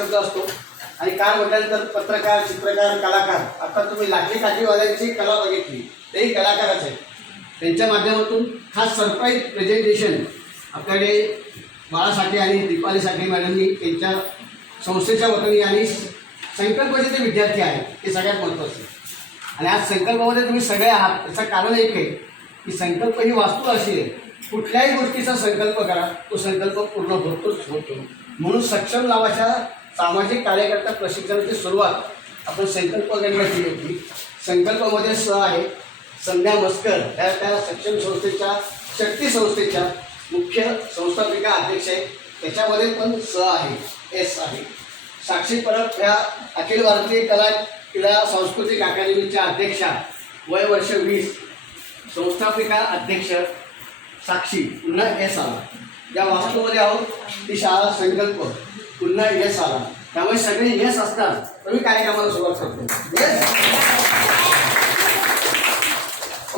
शब्द असतो आणि कार म्हटल्यानंतर पत्रकार, चित्रकार, कलाकार. आता तुम्ही लाठी काठीवाल्यांची कला बघितली, तेही कलाकारच आहेत. त्यांच्या माध्यमातून खास सरप्राईज प्रेझेंटेशन आपल्याकडे बाळासाठी आणि दीपालीसाठी मॅडमनी त्यांच्या संस्थेच्या वतीने आणि संकल्पाचे ते विद्यार्थी आहेत, हे सगळ्यात महत्त्वाचं. आणि आज संकल्पामध्ये तुम्ही सगळे आहात. त्याचं कारण एक आहे की संकल्प ही वास्तू अशी आहे, कुठल्याही गोष्टीचा संकल्प करा, तो संकल्प पूर्ण होतोच होतो. म्हणून सक्षम नावाच्या सामाजिक कार्यकर्ता प्रशिक्षणाची सुरुवात आपण संकल्प गणना केली होती. संकल्पामध्ये स आहे, संध्या मस्कर त्या सक्षम संस्थेच्या, शक्ती संस्थेच्या मुख्य संस्थापिका अध्यक्ष आहे. त्याच्यामध्ये पण स आहे, एस आहे. साक्षी परब ह्या अखिल भारतीय क्रीडा सांस्कृतिक अकादमीच्या अध्यक्षा, वय वर्ष 20, संस्थापिका अध्यक्ष साक्षी, पुन्हा एस आला. ज्या वास्तूमध्ये आहोत ती शाळा संकल्प, पुन्हा यश आला. त्यामुळे सगळे यश असतात तर मी कार्यक्रमाला सुरुवात करतो.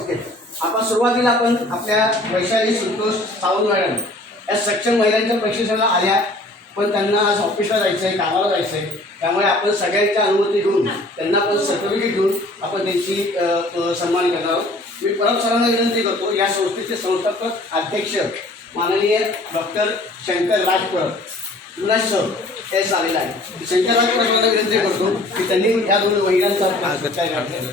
ओके, आपण सुरुवातीला आपल्या वैशाली संतोष सावंत मॅडम या सक्षम महिलांच्या प्रशिक्षणाला आल्या, पण त्यांना आज ऑफिसला जायचं आहे, कामाला जायचं आहे. त्यामुळे आपण सगळ्यांच्या अनुमती घेऊन त्यांना पण सर्टिफिकेट घेऊन आपण त्यांची सन्मान करणार आहोत. मी परब सरांना विनंती करतो, या संस्थेचे संस्थापक अध्यक्ष माननीय डॉक्टर शंकर राजपर, पुन्हा सर एस आलेला आहे. शंकर राजपरांना विनंती करतो की त्यांनी या दोन महिलांचा सत्कार करावा.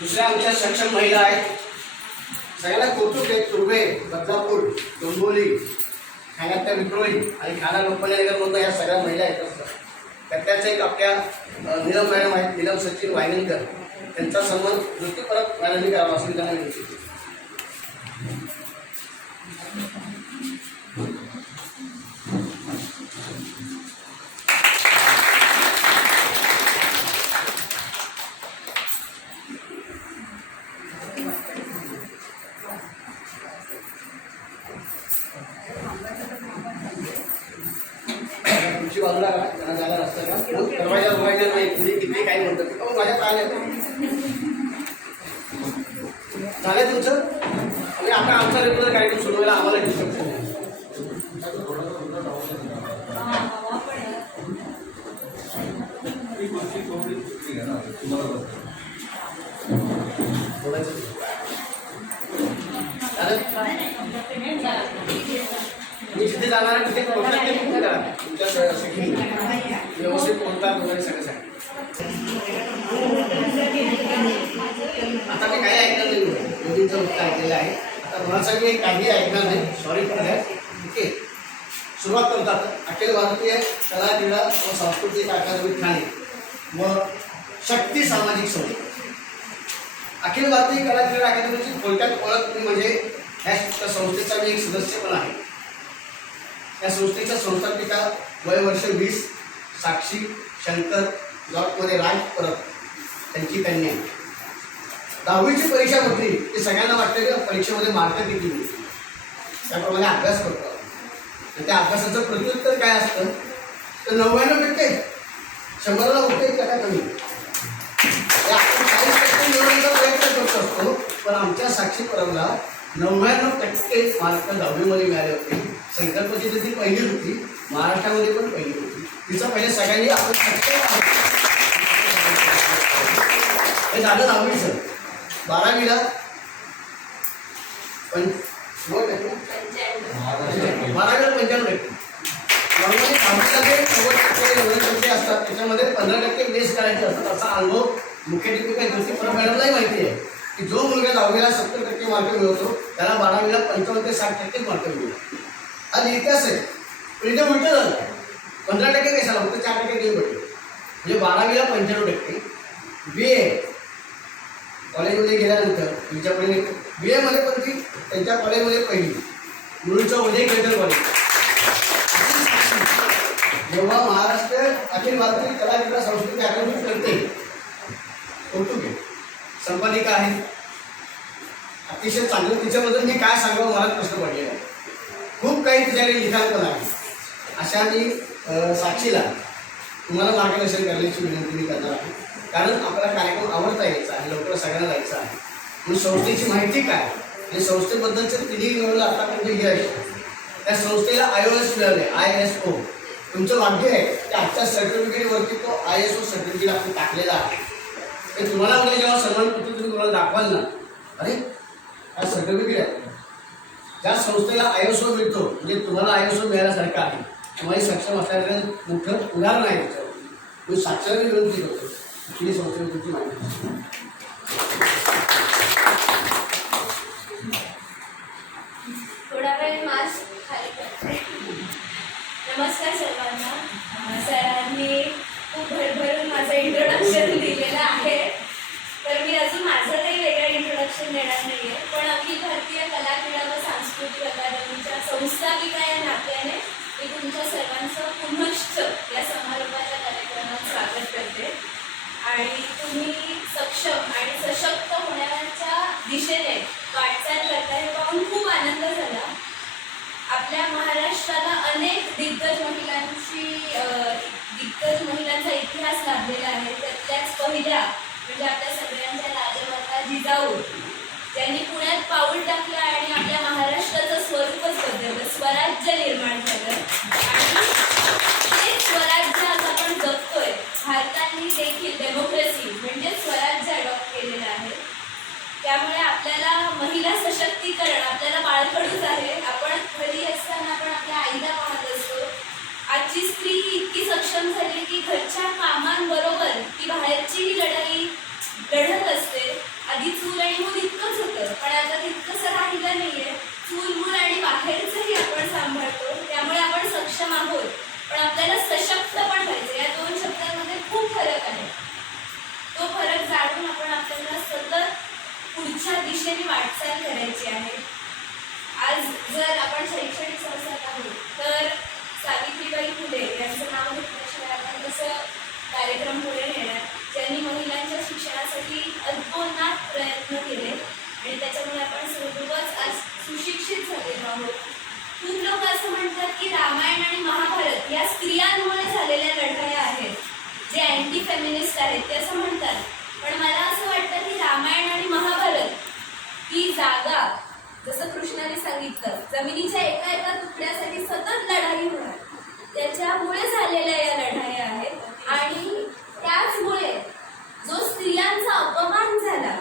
दुसऱ्या आमच्या सक्षम महिला आहेत, सगळ्यांना कौतुक आहेत. तुर्भे, बदलापूर, डोंबिवली, ठाण्यातल्या विक्रोळी आणि ठाणा लोकमान्यनगरमधून या सगळ्या महिला आहेत असतात. त्याच्याच एक आपल्या नीलम मॅडम आहेत, नीलम सचिन वायनंकर. त्यांचा सन्मान नृत्य परत मॅडमनी करावा असं त्यांना विनंती. तुमची बाजूला त्यांना जागा नसतं का? दरवाजा उघडायला नाही, म्हणजे किती काही म्हणतात माझ्या काय झालं तुमचं. म्हणजे आपण आमचा रेग्युलर कार्यक्रम सुरू व्हायला आम्हाला डिस्ट्रक्शन नाही. मी जिथे जाणार आहे तिथे प्रोत्साहन करा, तुमच्या व्यवस्थित बोलतात वगैरे सगळं. आता मी काही ऐकणार नाही, मोदींचं उत्तर ऐकलेलं आहे. आता कोणाचं मी काही ऐकणार नाही, सॉरी फॉर दॅट. ओके, सुरुवात करतात. अखिल भारतीय कला क्रीडा व सांस्कृतिक अकादमी ठाणे व शक्ती सामाजिक संस्था. अखिल भारतीय कला क्रीडा अकादमीची थोडक्यात ओळख म्हणजे ह्या संस्थेचा मी एक सदस्य पण आहे. या संस्थेच्या संस्थापिका, वय वर्ष 20, साक्षी शंकर, लॉटमध्ये राज परब, त्यांची कन्या. 10वीची परीक्षा म्हटली ते सगळ्यांना वाटतं की परीक्षेमध्ये मार्क किती मिळतील, त्याप्रमाणे अभ्यास करतो. आणि त्या अभ्यासाचं प्रत्युत्तर काय असतं तर 99%, 100ला उत्तर का कमी. आपण 40% मिळवण्याचा प्रयत्न करत असतो, पण आमच्या साक्षी परबला 99% मार्क 10वीमध्ये मिळाले होते. संकल्पची तर ती पहिली होती, महाराष्ट्रामध्ये पण पहिली होती. तिचं पहिले सगळ्यांनी आपण हे झालं 10वीचं. 12वीला 95%. नॉर्मली 10वीला असतात, त्याच्यामध्ये 15% बेस करायचे असतात. असा अनुभव मुख्याध्यापिका ज्योती परब मॅडमलाही माहिती आहे की जो मुलगा 10वीला 70% मार्क मिळवतो त्याला 12वीला 55 ते 60% मार्क मिळतो. हा इतिहास आहे. पण इथे म्हटलं झालं 15% कशाला, फक्त 4% घेऊन भेटले. म्हणजे 12वीला 95%. BA कॉलेजमध्ये गेल्यानंतर तुमच्या पहिले BA मध्ये पण ती त्यांच्या कॉलेजमध्ये पहिली, मुलीचं उदय केंद्र कॉलेज. जेव्हा महाराष्ट्र अखिल भारतीय कला क्रीडा सांस्कृतिक अकादमी करते, कौतुक आहे. संपादिका आहे, अतिशय चांगलं. तिच्याबद्दल मी काय सांगावं मला प्रश्न पडलेला आहे. खूप काही तिच्याकडे लिखाण पण आहे. अशा मी साक्षीला तुम्हाला मार्गदर्शन करण्याची विनंती मी करणार आहे, कारण आपला कार्यक्रम आवडता यायचा आहे, लवकर सगळ्यांना जायचं आहे. म्हणून संस्थेची माहिती काय आणि संस्थेबद्दलचं तिन्ही मिळवलं आतापर्यंत यश, त्या संस्थेला IOS मिळाले, ISO. तुमचं भाग्य आहे की आजच्या सर्टिफिकेटवरती तो ISO सर्टिफिकेट आपण टाकलेला आहे. ते तुम्हाला उद्या जेव्हा सन्मानपत्र तुम्ही तुम्हाला दाखवाल ना, अरे हा सर्टिफिकेट आहे. ज्या संस्थेला ISO मिळतो म्हणजे तुम्हाला ISO मिळाल्यासारखं आहे. तुम्हाला सक्षम असल्याचं मोठं उदाहरण आहे त्याच्यावर. मी साक्षरांनी विनंती करतो तुम्ही संस्थेबद्दलची माहिती. थोडा वेळ मास्क खाली करते. नमस्कार सर्वांना. सरांनी खूप भरभरून माझं इंट्रोडक्शन दिलेलं आहे, तर मी अजून माझं काही वेगळं इंट्रोडक्शन देणार नाही आहे. पण अखिल भारतीय कला क्रीडा व सांस्कृतिक अकादमीच्या संस्थापिका या नात्याने मी तुमच्या सर्वांचं पुनश्च या समारोपाच्या कार्यक्रमात स्वागत करते. आणि तुम्ही सक्षम आणि सशक्त होण्याच्या दिशेने वाटचाल करताय हे पाहून खूप आनंद झाला. आपल्या महाराष्ट्राला अनेक दिग्गज महिलांचा इतिहास लाभलेला आहे. त्यातल्याच पहिल्या म्हणजे आपल्या सगळ्यांच्या राजमाता जिजाऊ, ज्यांनी पुण्यात पाऊल टाकलं आणि आपल्या महाराष्ट्राचं स्वरूपच बदललं, स्वराज्य निर्माण झालं. आणि ते स्वराज्य आज आपण जगतोय. भारताने देखील डेमोक्रेसी म्हणजे स्वराज्य अडॉप्ट केलेलं आहे. त्यामुळे आपल्याला महिला सशक्तीकरण आपल्याला बाळकडूच आहे. आपण घरी असताना आपण आपल्या आईला पाहत असतो. आजची स्त्री इतकी सक्षम झाली की घरच्या कामांबरोबर ती बाहेरचीही लढाई लढत असते. आधी चूल आणि मूल इतकंच होतं, पण आता तितकंसं राहिलं नाही आहे. चूल मूल आणि बाहेरचंही आपण सांभाळतो. त्यामुळे आपण सक्षम आहोत, पण आपल्याला सशक्त पण पाहिजे. या दोन शब्दांमध्ये खूप फरक आहे. तो फरक जाणून आपण आपल्याला सतत पुढच्या दिशेने वाटचाल करायची आहे. आज जर आपण शैक्षणिक संस्थात आहोत तर सावित्रीबाई फुले यांचं नाव घेतल्याशिवाय आपण कसं कार्यक्रम पुढे नेणार, ज्यांनी महिलांच्या शिक्षणासाठी अतोनात प्रयत्न केले आणि त्याच्यामुळे आपण सर्वच आज सुशिक्षित झालेलो आहोत. खूप लोक असं म्हणतात की रामायण आणि महाभारत या स्त्रियांमुळे झालेल्या लढाया आहेत. जे अँटी फेमिनिस्ट आहेत ते असं म्हणतात, पण मला असं वाटतं की रामायण आणि महाभारत ही जागा, जसं कृष्णाने सांगितलं, जमिनीच्या एका एका तुकड्यासाठी सतत लढाई होणार, त्याच्यामुळे झालेल्या या लढाया आहेत. आणि त्याचमुळे जो स्त्रियांचा अपमान झाला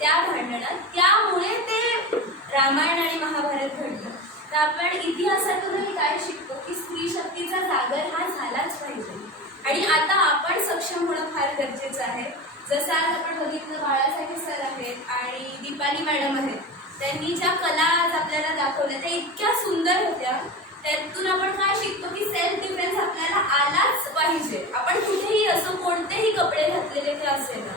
त्या भांडणात, त्यामुळे ते रामायण आणि महाभारत घडलं. तर आपण इतिहासातूनही काय शिकतो की स्त्री शक्तीचा जागर हा झालाच पाहिजे. आणि आता आपण सक्षम होणं फार गरजेचं आहे. जसं आज आपण बघितलं, बाळासाहेब सर आहेत आणि दीपाली मॅडम आहेत. त्यांनी ज्या कला आज आपल्याला दाखवल्या त्या इतक्या सुंदर होत्या. त्यातून आपण काय शिकतो की सेल्फ डिफेन्स आपल्याला आलाच पाहिजे. आपण कुठेही असो, कोणतेही कपडे घातलेले ते असेल ना,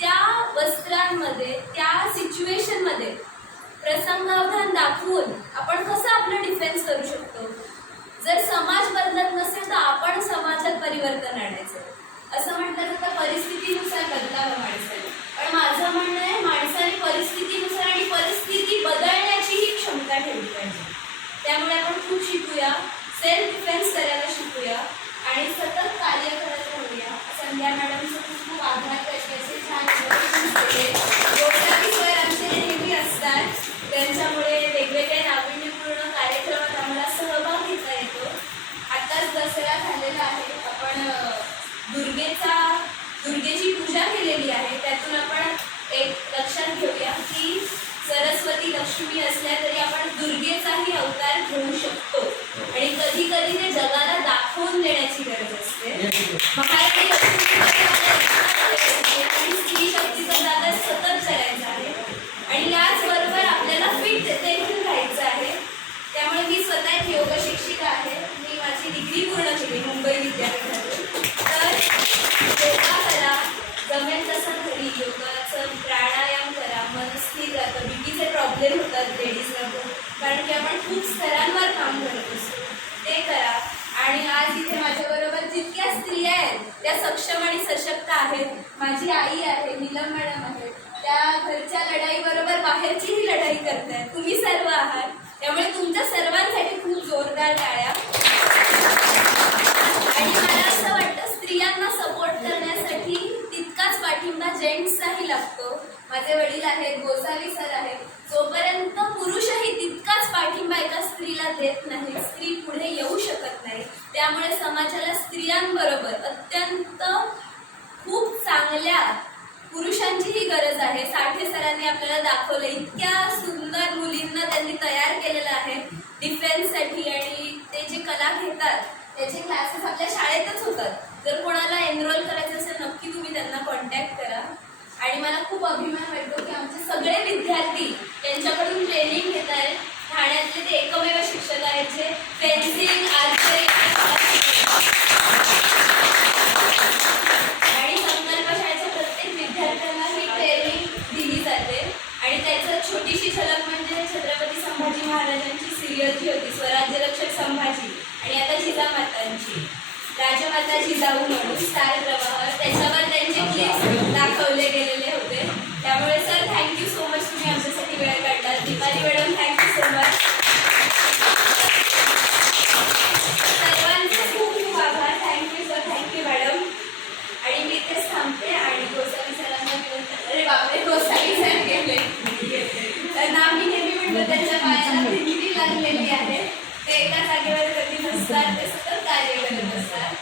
त्या वस्त्रांमध्ये त्या सिच्युएशनमध्ये प्रसंगावधान दाखवून आपण कसं आपलं डिफेन्स करू शकतो. जर समाज बदलत नसेल तर आपण समाजात परिवर्तन आणायचं. असं म्हटलं तर परिस्थितीनुसार बदलावं माणसाने, पण माझं म्हणणं आहे माणसाने परिस्थितीनुसार आणि परिस्थिती बदलण्याचीही क्षमता ठेवली पाहिजे. त्यामुळे आपण खूप शिकूया, सेल्फ डिफेन्स करायला शिकूया आणि सतत कार्य करत राहूया. संध्या मॅडमचं खूप खूप आभार करण्याचे छान सर आमचे नेहमी असतात. त्यांच्यामुळे वेगवेगळ्या नाविन्यपूर्ण कार्यक्रमात आम्हाला सहभाग घेता येतो. आत्ताच दसरा झालेला आहे. आपण दुर्गेची पूजा केलेली आहे. त्यातून आपण एक लक्षात घेऊया की सरस्वती लक्ष्मी असल्या तरी आपण दुर्गेचाही अवतार घेऊ शकतो. आणि कधी कधी ते जगाला दाखवून देण्याची गरज असते. महाराष्ट्र आणि स्त्री शक्तीचा दादा सतत करायचा आहे आणि याचबरोबर आपल्याला फिट देखील राहायचं आहे. त्यामुळे मी स्वतः एक योग शिक्षिका आहे. मी माझी डिग्री पूर्ण केली मुंबई विद्यापीठातून. तर योगा करा, जमेल तसं घरी योगाचं प्राणायाम करा, मन स्थिर राहतं. बीपीचे प्रॉब्लेम होतात लेडीजला कारण की आपण खूप स्तरांवर काम करत असतो, ते करा. आणि आज इथे माझ्याबरोबर जितक्या स्त्रिया आहेत त्या सक्षम आणि सशक्त आहेत. माझी आई आहे, नीलम मॅडम आहेत, त्या घरच्या लढाईबरोबर बाहेरचीही लढाई करतायत. तुम्ही सर्व आहात. त्यामुळे तुमच्या सर्वांसाठी खूप जोरदार टाळ्या. आणि मला असं वाटतं स्त्रियांना सपोर्ट करण्यासाठी तितकाच पाठिंबा जेंट्सचाही लागतो. माझे वडील आहेत, गोसावी सर आहेत. जोपर्यंत पुरुषही तितकाच पाठिंबा एका स्त्रीला देत नाही, स्त्री पुढे येऊ शकत नाही. त्यामुळे समाजाला स्त्रियांबरोबर अत्यंत खूप चांगल्या पुरुषांचीही गरज आहे. साठे सरांनी आपल्याला दाखवलं, इतक्या सुंदर मुलींना त्यांनी तयार केलेलं आहे डिफेन्ससाठी. आणि ते जे कला घेतात त्याचे क्लासेस आपल्या शाळेतच होतात. जर कोणाला एनरोल करायचं असेल नक्की तुम्ही त्यांना कॉन्टॅक्ट करा. आणि मला खूप अभिमान वाटतो की आमचे सगळे विद्यार्थी त्यांच्याकडून ट्रेनिंग घेत आहेत. ठाण्यातले ते एकमेव शिक्षक आहेत जे फेन्सिंग, आर्चरी आणि संकल्प शाळेच्या प्रत्येक विद्यार्थ्यांना ही ट्रेनिंग दिली जाते. आणि त्याचं छोटीशी झलक म्हणजे छत्रपती संभाजी महाराजांची सिरियल जी होती स्वराज्य रक्षक संभाजी, आणि आता जिजामातांची राजमाता जिजाऊ म्हणून स्टार प्रवाह, त्याच्यावर त्यांचे क्लिप्स दाखवले गेलेले होते. त्यामुळे सर थँक्यू सो मच, तुम्ही आमच्यासाठी वेळ काढला. Deepali madam thank you so much. सर्वांचे खूप खूप आभार. Thank you sir, thank you madam. आणि मी इथेच थांबते आणि गोसावी सरांना विनंती. अरे बापरे, गोसावी सर गेले. नाव मी नेहमी म्हणतो त्यांच्या पायाला भिंती लागलेली आहे. ते एका जागेवर कधी नसतात, ते सतत कार्य करत असतात.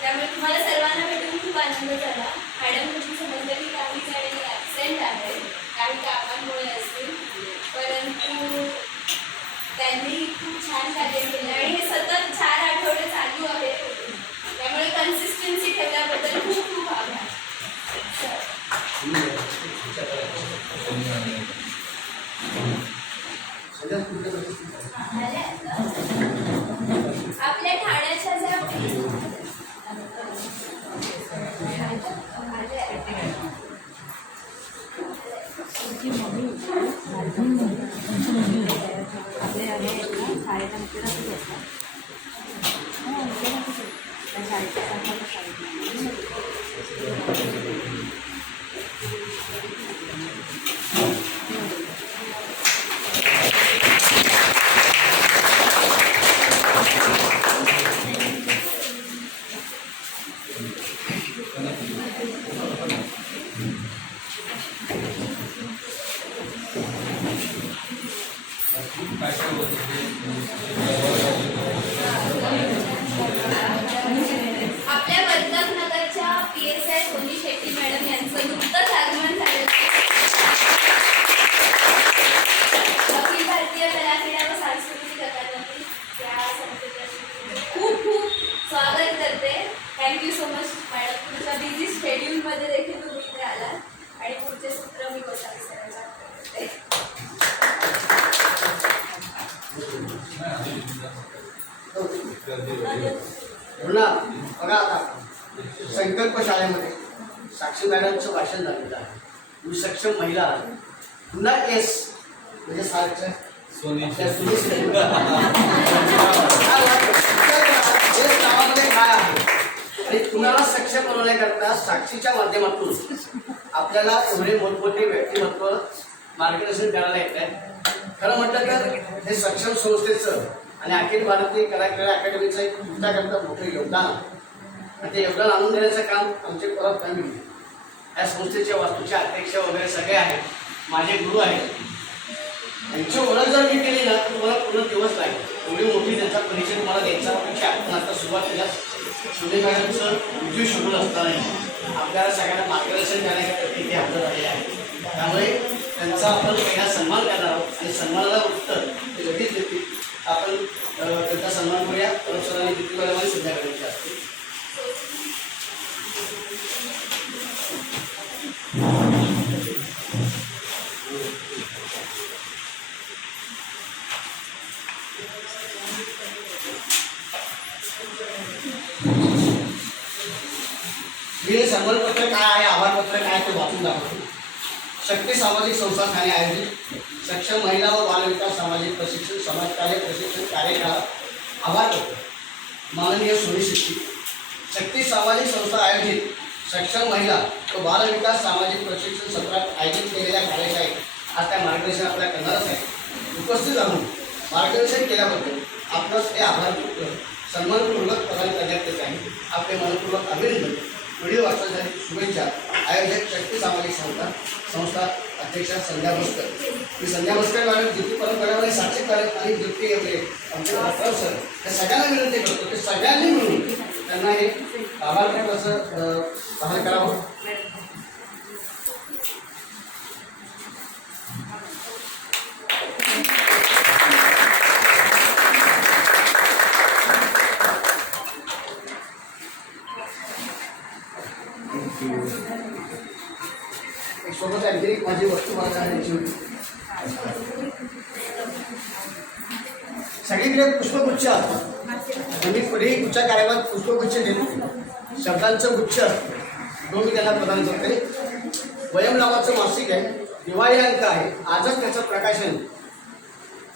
त्यामुळे तुम्हाला सर्वांना भेटून खूप आनंद झाला. मॅडम तुमची समजलं की काही जणी ॲबसेंट आहेत, काही कामांमुळे असतील, परंतु त्यांनी खूप छान कार्य केलं आणि हे सतत 4 आठवडे चालू आहे. त्यामुळे कन्सिस्टन्सी ठेवल्याबद्दल खूप खूप आभार. आपल्या ठाण्याच्या ज्या आपल्या वर्धकनगरच्या PSI सोनी शेट्टी मॅडम यांचं नुकतंच आगमन झालेलं आहे. अखिल भारतीय कलाक्रीडा व सांस्कृतिक अकादमी या संस्थेचं खूप खूप स्वागत करते. थँक्यू सो मच मॅडम, तुमच्या बिझी शेड्यूलमध्ये देखील तुम्ही इथे आलात. आणि पुढचे सूत्र मी गोसावी सरांच्या करते. बघा आता संकल्प शाळेमध्ये साक्षी मॅडमचं भाषण झालेलं आहे. मी सक्षम महिला पुन्हा एस म्हणजे सारखं नावामध्ये काय आहे आणि कुणाला सक्षम बनवण्याकरता साक्षीच्या माध्यमातून आपल्याला एवढे मोठमोठे व्यक्तिमत्व मार्गदर्शन करायला येत आहे. खरं म्हटलं तर हे सक्षम संस्थेचं आणि अखिल भारतीय कलाक्रीडा अकादमीचं एक तुमच्याकरता मोठं योगदान आहे. आणि ते योगदान आणून देण्याचं काम आमचे परत फॅमिली या संस्थेच्या वास्तूचे अध्यक्ष वगैरे सगळे आहेत, माझे गुरु आहेत. त्यांची ओळख जर मी केली ना तर तुम्हाला पूर्ण दिवस लागेल. एवढी मोठी त्यांचा परिचय तुम्हाला द्यायचा पेक्षा आपण आता सुरुवातीला सुने मॅडमचं उजवी शेड्यूल असताना आपल्याला सगळ्यांना मार्गदर्शन करण्यासाठी इथे हजर झालेले आहे. त्यामुळे त्यांचा आपण पहिला सन्मान करणार आहोत आणि सन्मानाला उत्तर ते लगेच देतील. आपण त्यांचा सन्मान करूया. परमेश्वरांनी किती वेळेला संध्याकाळी असते. मी सन्मानपत्र काय आहे, आभारपत्र काय ते वाचून दाखवतो. शक्ती सामाजिक संस्था ठाणे आयोजित सक्षम महिला व बालविकास सामाजिक प्रशिक्षण समाजकार्य प्रशिक्षण कार्यक्रम आभार करतो. माननीय सोनी शेट्टी. शक्ती सामाजिक संस्था आयोजित सक्षम महिला व बालविकास सामाजिक प्रशिक्षण सत्रात आयोजित केलेल्या कार्यशाळेत आज त्या मार्गदर्शन आपल्याला करणारच आहे. उपस्थित राहून मार्गदर्शन केल्याबद्दल आपलं हे आभार सन्मानपूर्वक प्रदान करण्यात येत आहे. आपले मनपूर्वक अभिनंदन. व्हिडिओ वाचण्यासाठी शुभेच्छा. आयोजक शक्ती सामाजिक संस्था अध्यक्षा संध्या भोसकर. मी संध्या भोसकर मॅडम ज्योती परंपरामध्ये साक्षी कार्यक्रम आणि ज्योती आपले आमचे डॉक्टर सर या सगळ्यांना विनंती करतो की सगळ्यांनी मिळून त्यांना हे आभार प्रकट असं बाहेर करावं. एक सोबत आणखी एक माझी वस्तू मला द्यायची होती. सगळीकडे पुष्पगुच्छ असतात. मी पुढेही पुढच्या कार्यक्रमात पुष्पगुच्छ देतो. शब्दांचं गुच्छ दोन मी त्यांना प्रदान करते. वयम नावाचं मासिक आहे. दिवाळी अंक आहे. आजच त्याचं प्रकाशन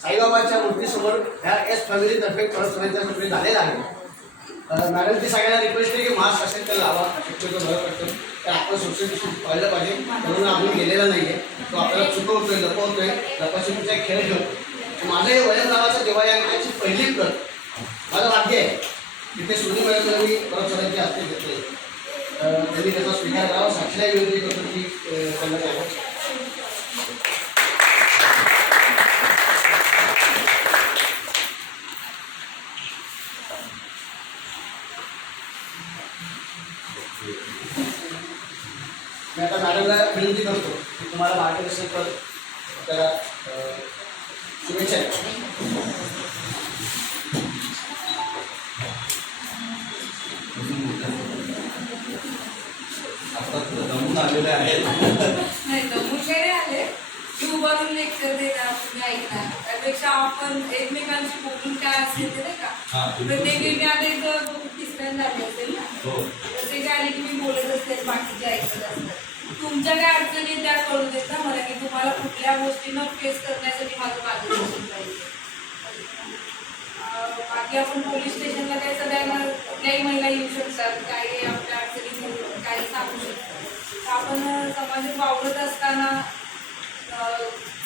साईबाबांच्या मूर्तीसमोर ह्या एस फॅमिलीतर्फे परत झालेलं आहे. मॅडमची सगळ्यांना रिक्वेस्ट आहे की मास्क असेल तर लावा. शक्यतो बरं पडतं. तर आपण सोशल डिस्टन्स पाहिलं पाहिजे. म्हणून आपण गेलेला नाही आहे. तो आपल्याला चुकवतोय, लपवतोय, लपाछपीचा खेळ खेळतो. माझं हे वयम नावाचं दिवाळी अंकाची पहिली प्रत माझं वाक्य आहे. तिथे सोनी मॅडमला मी परत सरांची हस्ते घेतले. त्यांनी त्याचा स्वीकार करावा. साक्षीला विनंती करतो की त्यांना द्यावं. मी आता मॅडमला विनंती करतो की तुम्हाला मार्गदर्शन कर त्याला शुभेच्छा. आता जमून आलेले आहेत. नाही जमून काही आले की उभारून लेक्चर देणार तुम्ही ऐकणार त्यापेक्षा आपण एकमेकांशी बोलून काय असेल ते नाही का प्रत्येकी मी आता इथं तिसऱ्यांदा झाली असेल ना प्रत्येकी आली की मी बोलत असते बाकीचे ऐकत असतात. तुमच्या काय अडचणी त्या कळून देत ना मला की तुम्हाला कुठल्या गोष्टीनं फेस करण्यासाठी माझं मार्गदर्शन पाहिजे. बाकी आपण पोलीस स्टेशनला काही सगळ्यांना कुठल्याही महिला येऊ शकतात काही आपल्या अडचणी काही सांगू शकतात. आपण समाजात वावरत असताना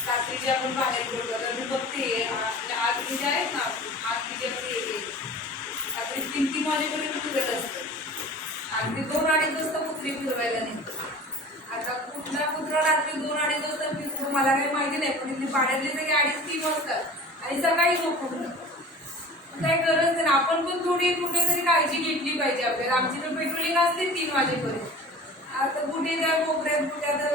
रात्रीचे आपण बाहेर पडतो तर मी बघते आज मी जे आहेत ना आज मी जे रात्री 3-3 वाजेपर्यंत फिरत असते. अगदी 2-2:30 वाजता कुत्री फिरवायला नाही. आता कुठला कुत्रा रात्री 2-2:30 वाजता फिरतो मला काही माहिती नाही पण इथली पाड्यातली सगळी 2:30-3 वाजतात आणि सकाळी झोपून काही गरज नाही. आपण पण थोडी कुठेतरी काळजी घेतली पाहिजे आपल्याला. आमची तर पेट्रोलिंग असते 3 वाजेपर्यंत. आता कुठे त्या कोपऱ्यात कुठे आता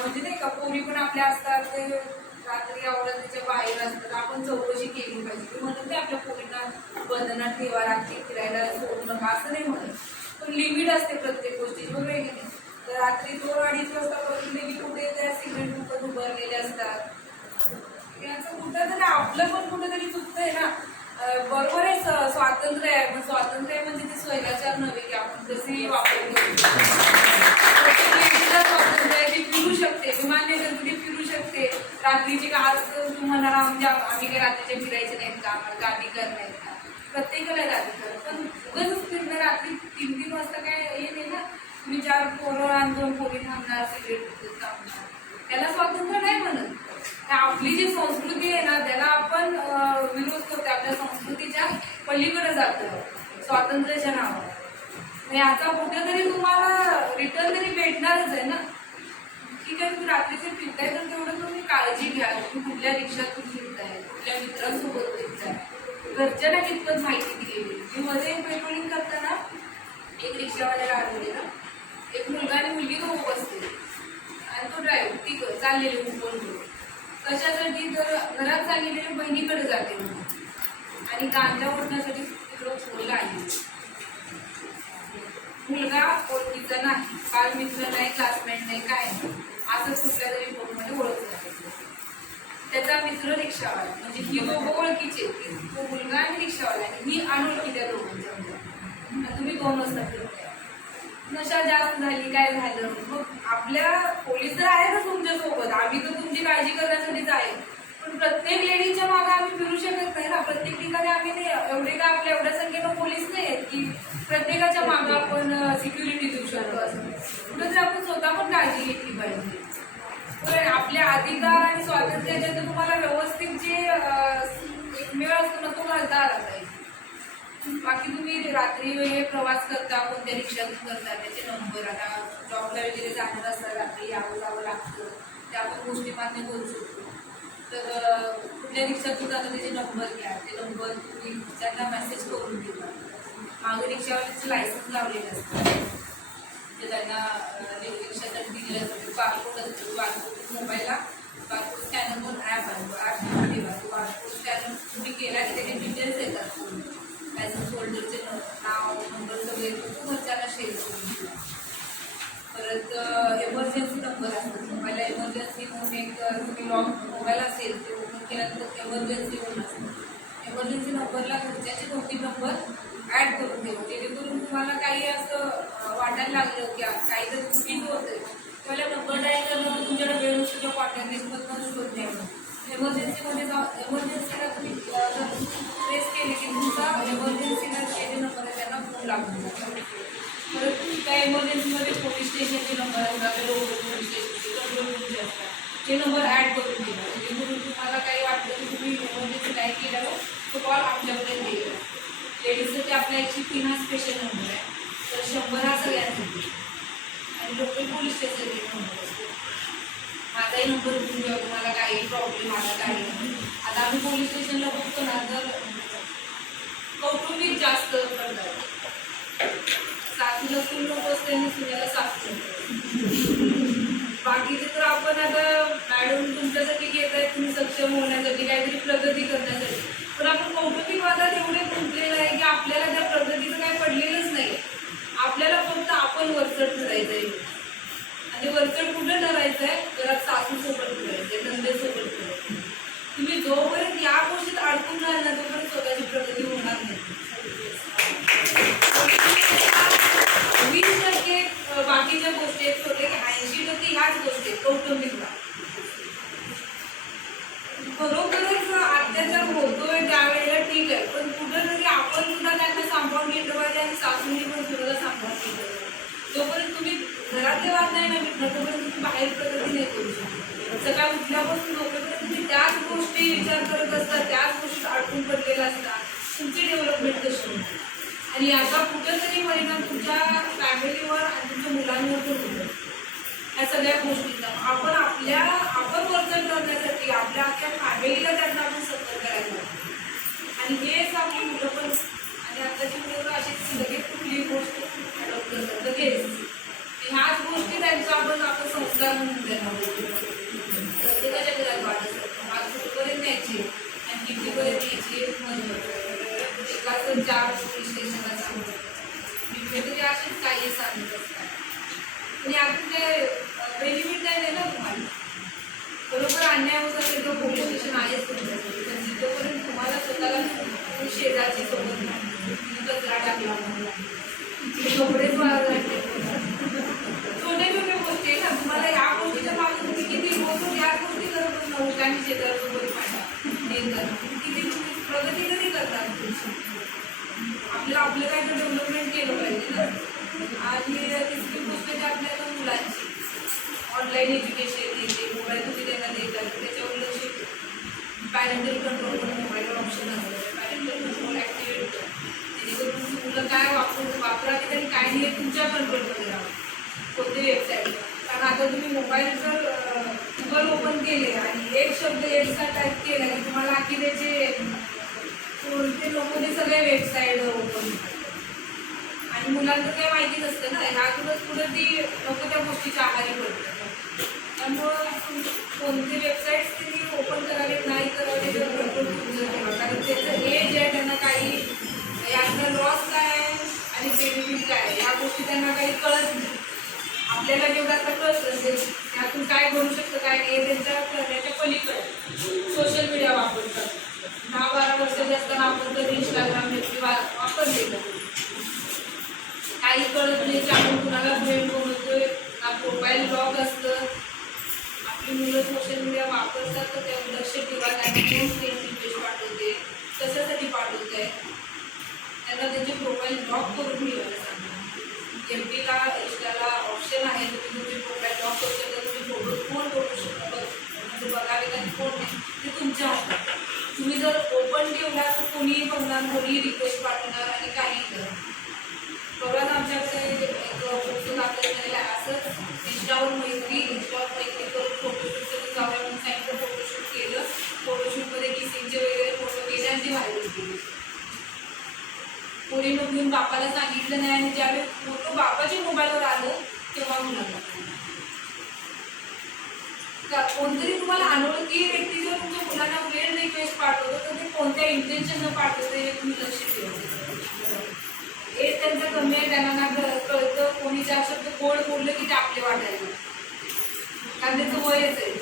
म्हणजे नाही का पोरी पण आपल्या असतात ते रात्री आवडतीच्या बाहेर असतात. आपण चौकशी केली पाहिजे. म्हणत नाही आपल्या पोरींना बंधनात ठेवा लागते फिरायला सोडू नका असं नाही म्हणत पण लिमिट असते प्रत्येक गोष्टीची बरोबर आहे की नाही. तर रात्री 2-2:30 वाजता बघितले की कुठे त्या सिगरेट दुखत उभारलेले असतात. याचं कुठंतरी आपलं पण कुठेतरी चुकतंय ना. बरोबर आहे स्वातंत्र्य आहे पण स्वातंत्र्य आहे म्हणजे ते स्वैराचार नव्हे की आपण कसेही वापरतो. स्वातंत्र्य आहे ती फिरू शकते विमान्य कुठे फिरू शकते रात्रीची आज तू म्हणाला म्हणजे आम्ही काही रात्रीचे फिरायचे नाहीत का आम्हाला गाडी करणार का प्रत्येकाला गाडी कर पण उगाच फिरणं रात्री 3-3 वाजता काय हे नाही ना. तुम्ही 4 पोरं आणि 2 पोरी थांबणार सिगरेट थांबणार त्याला स्वातंत्र्य नाही म्हणत. आपली जी संस्कृती आहे ना त्याला आपण विरोध करतो. आपल्या संस्कृतीच्या पलीकडे जातो स्वातंत्र्याच्या नावावर. याचा कुठेतरी तुम्हाला रिटर्न तरी भेटणारच आहे ना. ठीक आहे तुम्ही रात्रीचे फिरताय तर तेवढं तुम्ही काळजी घ्या. तुम्ही कुठल्या रिक्षातून फिरताय कुठल्या मित्रांसोबत फिरताय घरच्यांना कितपत माहिती दिलेली. मी मध्ये पेट्रोलिंग करताना एक रिक्षावाल्याला आढळलेला एक मुलगा आणि मुलगी दोघं बसते आणि तो ड्रायव्हर ती चाललेली उभं घेऊन कशासाठी तर घरात सांगितलेल्या बहिणीकडे जाते आणि गांजा ओढण्यासाठी तिकडं फोनला आली. मुलगा ओळखीचा नाही काल मित्र नाही क्लासमेट नाही काय नाही असंच कुठल्या तरी फोनमध्ये ओळखलं. त्याचा मित्र रिक्षावाला म्हणजे ही दोघं ओळखीचे तो मुलगा आणि रिक्षावाला आणि ही अनोळखी त्या दोघांच्या. तुम्ही 2 वाजता फिरताय नशा जास्त झाली काय झालं मग आपल्या पोलीस तर आहे ना तुमच्यासोबत आम्ही तर तुमची काळजी करण्यासाठीच आहे पण प्रत्येक लेडीजच्या मागे आम्ही फिरू शकत नाही ना. प्रत्येक ठिकाणी आम्ही नाही एवढे का आपल्या एवढ्या संख्येनं पोलीस नाही आहेत की प्रत्येकाच्या मागे आपण सिक्युरिटी देऊ शकतो. असं कुठेतरी आपण स्वतः पण काळजी घेतली पाहिजे. तर आपल्या अधिकार आणि स्वातंत्र्याच्या तुम्हाला व्यवस्थित जे एक मेळ असतो ना तो घालता आला पाहिजे. बाकी तुम्ही रात्री वगैरे प्रवास करता, कोणत्या रिक्षातून करता, त्याचे नंबर, आता जॉबला वगैरे जाणार असतात, रात्री यावं जावं लागतं, त्या आपण गोष्टी मान्य करू शकतो. तर कुठल्या रिक्षातून जाता त्याचे नंबर घ्या, ते नंबर तुम्ही त्यांना मेसेज करून देता. मागं रिक्षावाल्याचे लायसन्स लावलेले असतात, ते त्यांना रिक्षासाठी दिलेलं असतं. बारकोड असतो, बारकोड मोबाईलला बारकोड स्कॅनर म्हणून ॲप आहे, तो ॲप ठेवा. तो बारकोड स्कॅनर तुम्ही केला की त्याचे डिटेल्स येतात, लायसन्स होल्डरचे नाव नंबर सगळे तो घरच्यांना शेअर करून दिला. परत एमर्जन्सी नंबर असतात, मोबाईलला एमर्जन्सी म्हणून एक तुम्ही लॉक मोबाईल असेल ते ओपन केल्यानंतर एमर्जन्सी म्हणून असतं. एमर्जन्सी नंबरला घरच्याचे 2-3 नंबर ॲड करून ठेवा, जेणेकरून तुम्हाला काही असं वाटायला लागलं की काहीतरी चुकीचं होतं त्याला नंबर डायल करणं तुमच्याकडे वेळ नसतो किंवा कॉन्टॅक्ट लिस्टमधून शोध घ्यावं. एमर्जन्सीमध्ये एमर्जन्सीला तुम्ही प्रेस केले की तुमचा एमर्जन्सीला जे नंबर आहे त्यांना फोन लागून जातो. परत त्या एमर्जन्सीमध्ये पोलीस स्टेशनचे नंबर असतात, लोकल पोलीस स्टेशनचे, कंट्रोल रूमचे असतात, ते नंबर ॲड करून दिला, जेणेकरून तुम्हाला काही वाटलं की तुम्ही एमर्जन्सी काय केल्यावर तो कॉल आमच्यापर्यंत येईल. लेडीजसाठी आपला 103 हा स्पेशल नंबर आहे, तर 100 हा सगळ्यांसाठी, आणि लोकल पोलीस स्टेशनचे नंबर असतो. माझाही नंबर घेऊन जेव्हा तुम्हाला काही प्रॉब्लेम आला काही नाही. आता आम्ही पोलीस स्टेशनला बघतो ना, तर कौटुंबिक जास्त करतात, सासूला सून नको असते आणि सुनेला सासू. बाकीचे तर आपण आता मॅडम तुमच्यासाठी घेत आहे, तुम्ही सक्षम होण्यासाठी काहीतरी प्रगती करण्यासाठी, पण आपण कौटुंबिक वादात एवढे गुंतलेलं आहे की आपल्याला त्या प्रगतीचं काही पडलेलंच नाही. आपल्याला फक्त आपण वरचढ करायचं आहे, आणि वरचढ कुठं ठरायचं आहे, घरात सासूसोबत करायचं आहे, नंदेसोबत करायचं. तुम्ही जोपर्यंत या गोष्टीत अडकून राहाल ना तोपर्यंत स्वतःची प्रगती होणार नाही. 20% बाकीच्या गोष्टी आहेत, छोटे 80% ह्याच गोष्टी आहेत कौटुंबिक. खरोखरच अत्याचार होतोय त्यावेळेला ठीक आहे, पण कुठंतरी आपण सुद्धा त्यांना सांभाळून घेतलं पाहिजे आणि सासूनी पण सुद्धा सांभाळून घेतलं पाहिजे. जोपर्यंत तुम्ही घरातले वाद नाही ना मिटणार तोपर्यंत तुम्ही बाहेर प्रगती नाही करू शकत. सकाळी उठल्यापासून झोपेपर्यंत तुम्ही त्याच गोष्टी विचार करत असतात, त्याच गोष्टीत अडकून पडलेला असतात, तुमची डेव्हलपमेंट कशी होते. आणि याचा कुठंतरी परिणाम तुमच्या फॅमिलीवर आणि तुमच्या मुलांवर पण होतो. या सगळ्या गोष्टींचा आपण वर्तन करण्यासाठी आपल्या अख्ख्या फॅमिलीला त्यांना आपण सतर्क करायला लागतो. आणि हेच आपली मुलं पण, आणि आताची मुलं अशी लगेच कुठली गोष्ट अडॉप्ट करतात लगेच. ह्याच गोष्टी त्यांचा आपण संस्कार म्हणून देणार. प्रत्येकाच्या घरात वाढत असतो, आज कुठपर्यंत न्यायची आणि कितीपर्यंत न्यायची एक महत्त्वाचं. एकाच 4 पोलीस स्टेशनला सांगतात, मी तरी असेच काही सांगत असतात. आणि आपण ते बेनिफिट नाही ना तुम्हाला. बरोबर अन्याय होत असेल तर पोलीस स्टेशन आहेच तुमच्यासाठी, पण जिथपर्यंत तुम्हाला स्वतःला शेजारची सोबत नाही, कचरा टाकला कपडेच वाळवले, छोटे छोटे गोष्टी आहे ना. तुम्हाला या गोष्टीच्या मागे तुम्ही किती होतो या गोष्टी करत नव्हत्या आणि शेजारसोबत पाहिजे किती तुम्ही प्रगती कधी करणार तुमची. आपलं काय तर डेव्हलपमेंट केलं पाहिजे ना. आणि तिसरी गोष्ट जी आपल्याला मुलांची ऑनलाईन एज्युकेशन येते, मोबाईल तुम्ही त्यांना देतात, त्याच्यावर लक्ष पॅरेंटल कंट्रोल म्हणून मोबाईलवर ऑप्शन असतं, पॅरेंटल कंट्रोल ॲक्टिवेट करा, जेणेकरून तुमची मुलं काय वापरावे आणि काय नाही तुमच्या कंट्रोलमध्ये राहावं. कोणते वेबसाईट, कारण आता तुम्ही मोबाईल जर गुगल ओपन केले आणि एक शब्द एकसा टाईप केला की तुम्हाला आखी त्याचे कोणते नको ते सगळे वेबसाईट ओपन. आणि मुलांचं काही माहिती नसतं ना, ह्यातूनच पुढं ती नको त्या गोष्टीच्या आहारी पडतात. त्यामुळं कोणते वेबसाईट्स त्यांनी ओपन करावे नाही करावे त्याच्यावर कंट्रोल ठेवा, कारण त्याचं एज आहे, त्यांना काही यातला लॉस काय आहे आणि बेनिफिट काय आहे या गोष्टी त्यांना काही कळत नाही. आपल्याला जेवढं आता कळत असेल त्यातून काय बनू शकतं काय नाही त्यांच्या करण्याच्या पलीकडे सोशल मीडिया वापरतात. 10-12 वर्षाचे असताना आपण कधी इंस्टाग्राम वापरले काही कळत नाही की आपण कुणाला फ्रेंड बनवतोय ना, प्रोफाईल ब्लॉग असतं. आपली मुलं सोशल मीडिया वापरतात तर त्यावर लक्ष ठेवा, त्यांनी कोण फ्रेंड रिक्वेस्ट पाठवते, कशासाठी पाठवत आहे, त्यांना त्यांची प्रोफाईल ब्लॉक करून ठेवायला सांगा. एफबीला इंस्टाला ऑप्शन आहे, तुम्ही तुमची प्रोफाईल ब्लॉक करू शकता, तुम्ही फोटो कोण करू शकता म्हणजे बघावे आणि कोण नाही ते तुमच्या हातात. तुम्ही जर ओपन ठेवलं कोणी रिक्वेस्ट पाठवणार आणि काही करणार. परवाच आमच्याकडे एक फोटो दाखल झालेला आहे. असंच इंस्टावर मैत्री करून फोटोशूट जाऊया म्हणून सांगितलं. फोटोशूट केलं. फोटोशूटमध्ये किसिंगचे वगैरे फोटो केले आणि ते व्हायरल केले. कोणी मग घेऊन बापाला सांगितलं नाही आणि ज्यावेळेस फोटो बापाच्या मोबाईलवर आलं तेव्हा मुलाला कोणतरी तुम्हाला अनोळखी व्यक्ती जर तुमच्या मुलांना फ्रेंड रिक्वेस्ट पाठवतो तर ते कोणत्या इंटेन्शननं पाठवतं हे तुम्ही लक्ष ठेवा. हे त्यांचं कमी आहे. त्यांना ना कळतं. कोणी चार शब्द गोड बोललं की ते आपले वाटायला कारण त्याचं वयच आहे.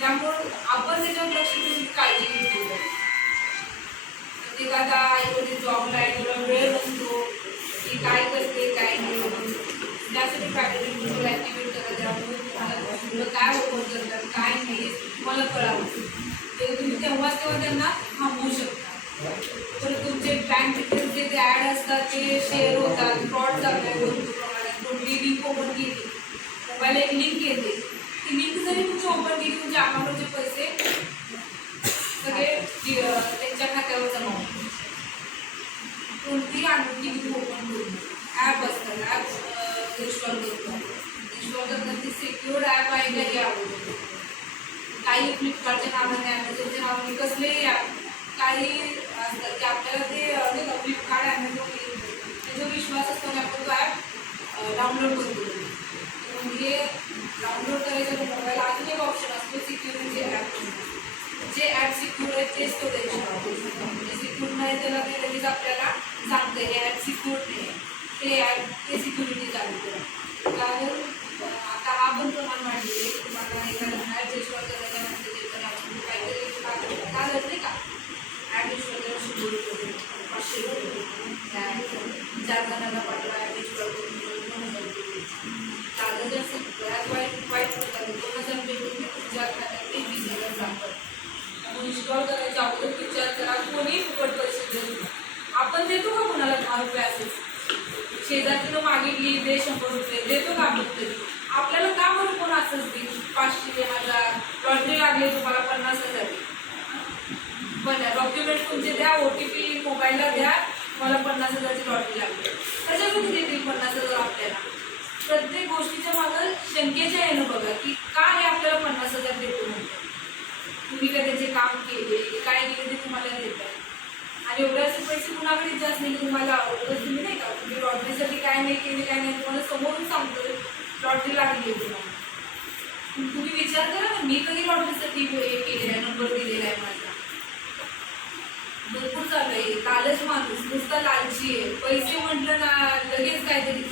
त्यामुळं आपण त्याच्यावर लक्ष देऊन काळजी घेतली पाहिजे. प्रत्येकाचा आईवडील जॉबला आहे तुला वेळ नसतो की काय करते काय नाही. त्यासाठी फॅमिली ॲक्टिव्हेट करा त्यामुळे तुम्हाला मुलं काय ओपन करतात काय नाही तुम्हाला कळावं. तुम्ही तेव्हा त्यांना थांबवू शकता. तर तुमचे बँक डिटेल्स जे ॲड असतात ते शेअर होतात. फ्रॉड चाललाय भरपूर प्रमाणात. कोणती लिंक ओपन केली मोबाईलला एक लिंक येते. ती लिंक जरी तुमची ओपन केली तुमच्या अकाउंटचे पैसे सगळे त्यांच्या खात्यावर जमा होतात. कोणतीही अनोळखी लिंक ओपन करून ॲप असतात. ॲप इन्स्टॉल करतात. ती सिक्युअर्ड ॲप आहे का हे आवडतं. काही फ्लिपकार्टच्या नावाने ॲमेझॉनच्या नावाने कसलेही ॲप काही असतात की आपल्याला ते फ्लिपकार्ट ॲमेझॉन त्याच्यावर विश्वास असतो आणि आपण तो ॲप डाउनलोड करतो. म्हणजे डाउनलोड करायचं मोबाईल अजून एक ऑप्शन असतो सिक्युरिटी ॲप. जे ॲप सिक्युअर आहे तेच तो द्यायचे. जे सिक्युअर नाही त्याला ते लगेच आपल्याला सांगतं हे ॲप सिक्युअर नाही ते ॲप ते सिक्युरिटी चालू करा. कारण आता हा पण प्रमाण वाढले. तुम्हाला एखादा ॲप इन्स्टॉल करायला म्हणजे जे पण आपण काहीतरी कागद नाही का ॲप इन्स्टॉल करा 100 रुपये 500 रुपये 4 जणांना पाठवा ॲप इन्स्टॉल करून 2000 रुपये कागद असेल बऱ्याच वाईट होतात. 2000 रुपये तुमच्या खात्यात 20,000 जातात. इन्स्टॉल करायच्या अगोदर विचार करा. कोणी फुकट पैसे देतो. आपण देतो का कोणाला 10 रुपये असेल शेजारीनं मागितली दे 100 रुपये देतो का आपण तरी. आपल्याला का बरं कोण असंच देईल 500 1000 लॉटरी लागली तुम्हाला 50,000 पण डॉक्युमेंट तुमचे द्या OTP मोबाईलला द्या मला 50,000ची लॉटरी लागली. कशासाठी देतील 50,000 आपल्याला. प्रत्येक गोष्टीच्या मागं शंकेच्या येणं बघा की का हे आपल्याला 50,000 देतो म्हणतो. तुम्ही काय त्याचे काम केले काय केले ते तुम्हाला देतात. आणि एवढे असे पैसे कुणाकडे जास्त नाही की तुम्हाला आवडतच तुम्ही नाही का तुम्ही लॉटरीसाठी काय नाही केले काय नाही तुम्हाला समोरून सांगतो लॉटरी लागली आहे तुम्हाला. तुम्ही विचार करा ना मी कधी लॉटरीसाठी हे केलेलं आहे नंबर दिलेला आहे माझा. भरपूर चालू आहे. लालच माणूस नुसता लालची आहे. पैसे म्हटलं ना लगेच काहीतरी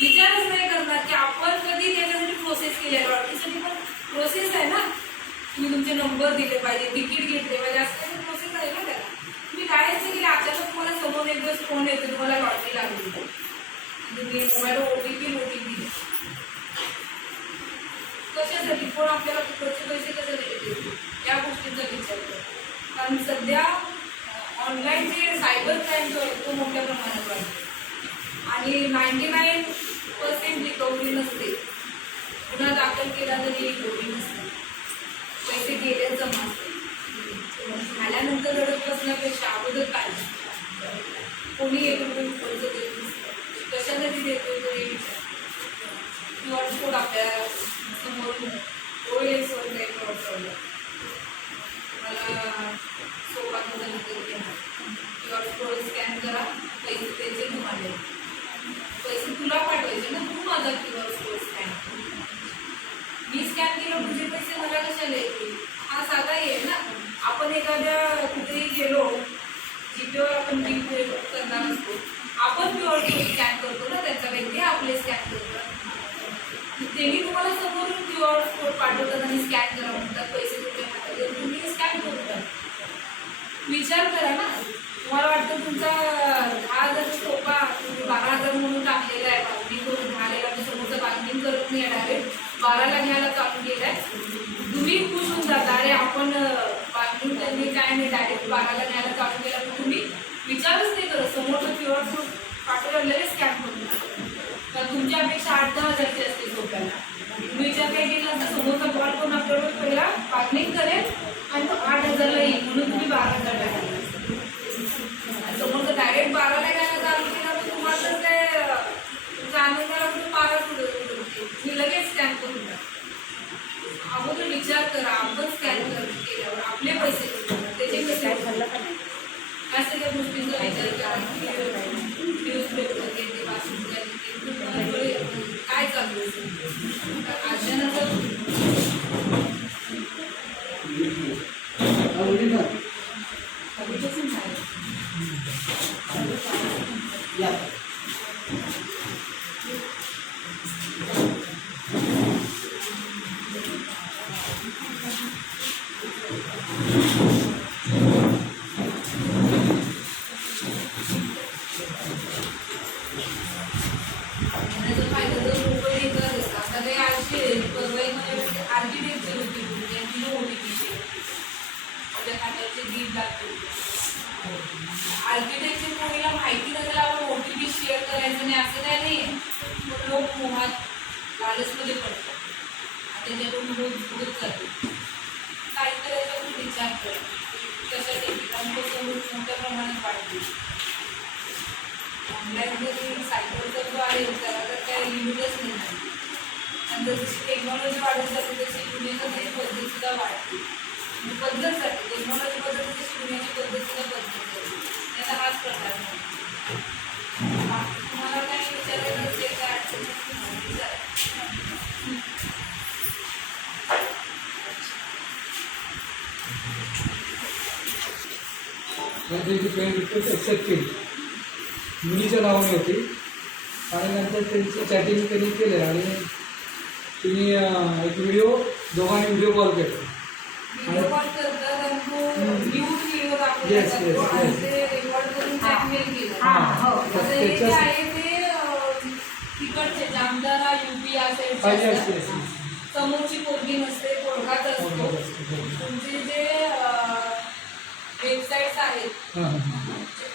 विचारच नाही करणार की आपण कधी त्याच्यासाठी प्रोसेस केली आहे. लॉटरीसाठी पण प्रोसेस आहे ना. तुम्ही तुमचे नंबर दिले पाहिजे तिकीट घेतले पाहिजे असं काही प्रोसेस आहे ना त्याला. तुम्ही कायच नाही केलं अचानक तुम्हाला समोर एक दिवस फोन येतो तुम्हाला लॉटरी लागली तुम्ही मोबाईलवर OTP कशासाठी कोण आपल्याला फुकटचे पैसे कशासाठी देतो या गोष्टींचा विचार करा. कारण सध्या ऑनलाईन जे सायबर क्राईम जो आहे तो मोठ्या प्रमाणात वाढतो आणि 99% रिकव्हरी नसते. गुन्हा दाखल केला तरी रिकव्हरी नसते. पैसे गेले जमा असते. झाल्यानंतर रडत बसण्यापेक्षा अगोदर काढलं कोणी एक रुपये कर्ज देत नसतं. कशासाठी देतो तो हे विचार. क्यूआर कोड आपल्या समोरून OLX वर काही फ्रॉड चाललं मला 16,000 घेणार क्यूआर कोड स्कॅन करा पैसे त्याचे तुम्हाला पैसे तुला पाठवायचे ना तू माझा क्यूआर कोड स्कॅन मी स्कॅन केलं तुझे पैसे मला कशाला येतील. हा साधा आहे ना. आपण एखाद्या कुठेही गेलो जिथेवर आपण बिल पे करणार असतो आपण क्यूआर कोड स्कॅन करतो ना त्यांचा व्यक्ती आपले स्कॅन करतात. तेही तुम्हाला समोरून क्यूआर कोड पाठवतात आणि स्कॅन करा म्हणतात पैसे तुमच्या खात्यात तुम्ही स्कॅन करतात. विचार करा ना. तुम्हाला वाटतं तुमचा 10,000 सोपा तुम्ही 12,000 म्हणून टाकलेला आहे. बांधणी करून 10,000 समोरचं बांधणी करत नाही डायरेक्ट 12ला घ्यायला चालू केलं आहे. तुम्ही खुश होऊन जाता अरे आपण बांधून त्यांनी काय नाही डायरेक्ट 12ला घ्यायला चालू केला तर तुम्ही विचारच नाही करत समोरचं क्यूआर कोड पाठवलं लगेच स्कॅन करून तर तुमच्यापेक्षा 8-10 हजारची असते सोप्याला. तुम्ही विचार काय केला तर समोरचा कॉल करून आपल्यावर पहिला बार्गेनिंग करेल आणि तो 8,000ला येईल म्हणून तुम्ही 12,000 टाकायला त्याचा फायदा जर लोक हे करत असतात आता काही आर्किटेक्टमध्ये आर्किटेक्चर होती त्यांची मोठी विषय त्याच्या खात्याचे दीड लागते आर्किटेक्चर कोणीला माहिती नसेल आपण ओटीपी शेअर करायचं नाही असं काय नाही पण लोक मोहात लालचमध्ये पडतात त्याच्याकडून होत जाते काहीतरी याच्याकडून विचार करा कशासाठी कारण फसवणूक मोठ्या प्रमाणात वाढते ऑनलाईन सायबरचा जो आहे त्याला तर काही लिमिटच नाही आणि जशी टेक्नॉलॉजी वाढत जाते तशी गुन्हेगारी पद्धत सुद्धा वाढते पद्धत जाते टेक्नॉलॉजी बदलते तशी गुन्ह्याची पद्धत सुद्धा बदलत जाते त्याचा हाच प्रकार नाही तुम्हाला काही विचारायचं असेल काय अडचण असेल विचारा त्यांची फ्रेंड रिक्वेस्ट एक्सेप्ट केली मुलीच्या नावाने होती आणि नंतर त्यांची चॅटिंग त्यांनी केले आणि तिने एक व्हिडिओ दोघांनी व्हिडिओ कॉल केला व्हिडिओ कॉल करतात आणि तो न्यूज व्हिडिओ दाखवला Yes, जातो yes, आणि yes. ते रेकॉर्ड करून ब्लॅकमेल केलं तर आता हे जे त्याच्यास- आहे ते तिकडचे जामदारा युपी असेल yes. समोरची पोरगी नसते पोरगाच असतो तुमचे जे वेबसाईट्स आहेत हां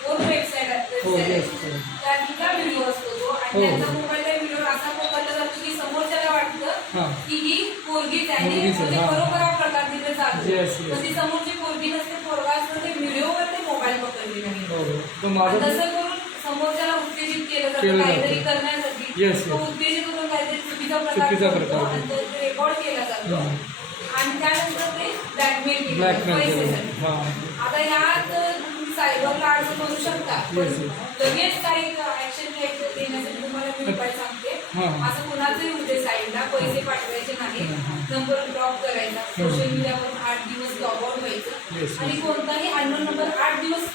कोण वेबसाईट हो आहे येस त्यातला व्हिडिओ असतो तो आणि हो. त्यांचा मोबाईलला व्हिडिओ असा मोबाईलला जातो की समोरच्याला वाटतं हां की ही पोरगीच आहे आणि मुलगीच आहे, म्हणजे हां. बरोबर हा प्रकार तिथे चालतो Yes, yes. पण ती समोरची पोरगी नसते पोरगा असतो ते व्हिडिओवर ते मोबाईल पकडले नाही हो तर आणि माझं तसं करून समोरच्याला उत्तेजित केलं जातं केलं जातं. काहीतरी करण्यासाठी Yes, तो yes. उत्तेजित करून काहीतरी चुकीचा चुकीचा प्रकार प्रकार. करतो आणि तो रेकॉर्ड केला जातो हां. आणि त्यानंतर ते ब्लॅकमेल केलं ब्लॅकमेल केलं पैसे हां आता यात तुम्ही सायबरला अर्ज करू शकता पण Yes, yes. लगेच काही ऍक्शन घ्यायचं देण्यासाठी तुम्हाला मी उपाय सांगते हां. असं कुणाचंही उद्या साईडला पैसे पाठवायचे नाही हां. नंबर ब्लॉक करायचा सोशल मीडियावर 8 दिवस लॉग आउट Yes, व्हायचं yes. आणि कोणताही अननोन नंबर 8 दिवस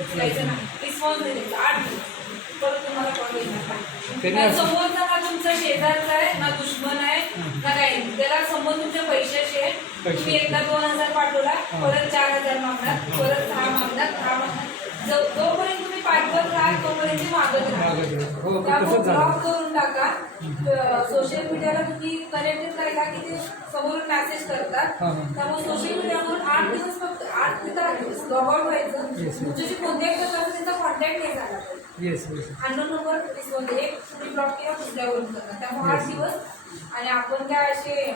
उचलायचा नाही रिस्पॉन्स नाही द्यायचा 8 दिवस परत तुम्हाला कॉल येणार त्यांनी नाही असं- समोरचा ना तुमचा शेजारचा आहे ना दुश्मन आहे ना काही नाही त्याला समोर तुमच्या पैशाचे आहे तुम्ही एकदा 2000 पाठवला परत 4000 मागणार परत 6 मागणार 6 मागणार जोपर्यंत तुम्ही पाठवत राहा तोपर्यंत ते मागत राहा मागत राहा. हो, पण त्यामुळे तसंच झालं. ब्लॉक करून टाका सोशल मीडियाला तुम्ही कनेक्टेड राहिला की ते समोरून मेसेज करतात हां, हां. त्यामुळे सोशल मीडियावरून 8 दिवस फक्त 8 ते 10 दिवस लॉग आउट व्हायचं Yes, yes. तुमच्याशी कोणत्याही प्रकारचा त्यांचा कॉन्टॅक्ट नाही झाला पाहिजे yes yes unknown number response एक तुम्ही ब्लॉक केला दुसऱ्यावरून करणार त्यामुळे 8 दिवस आणि आपण काय असे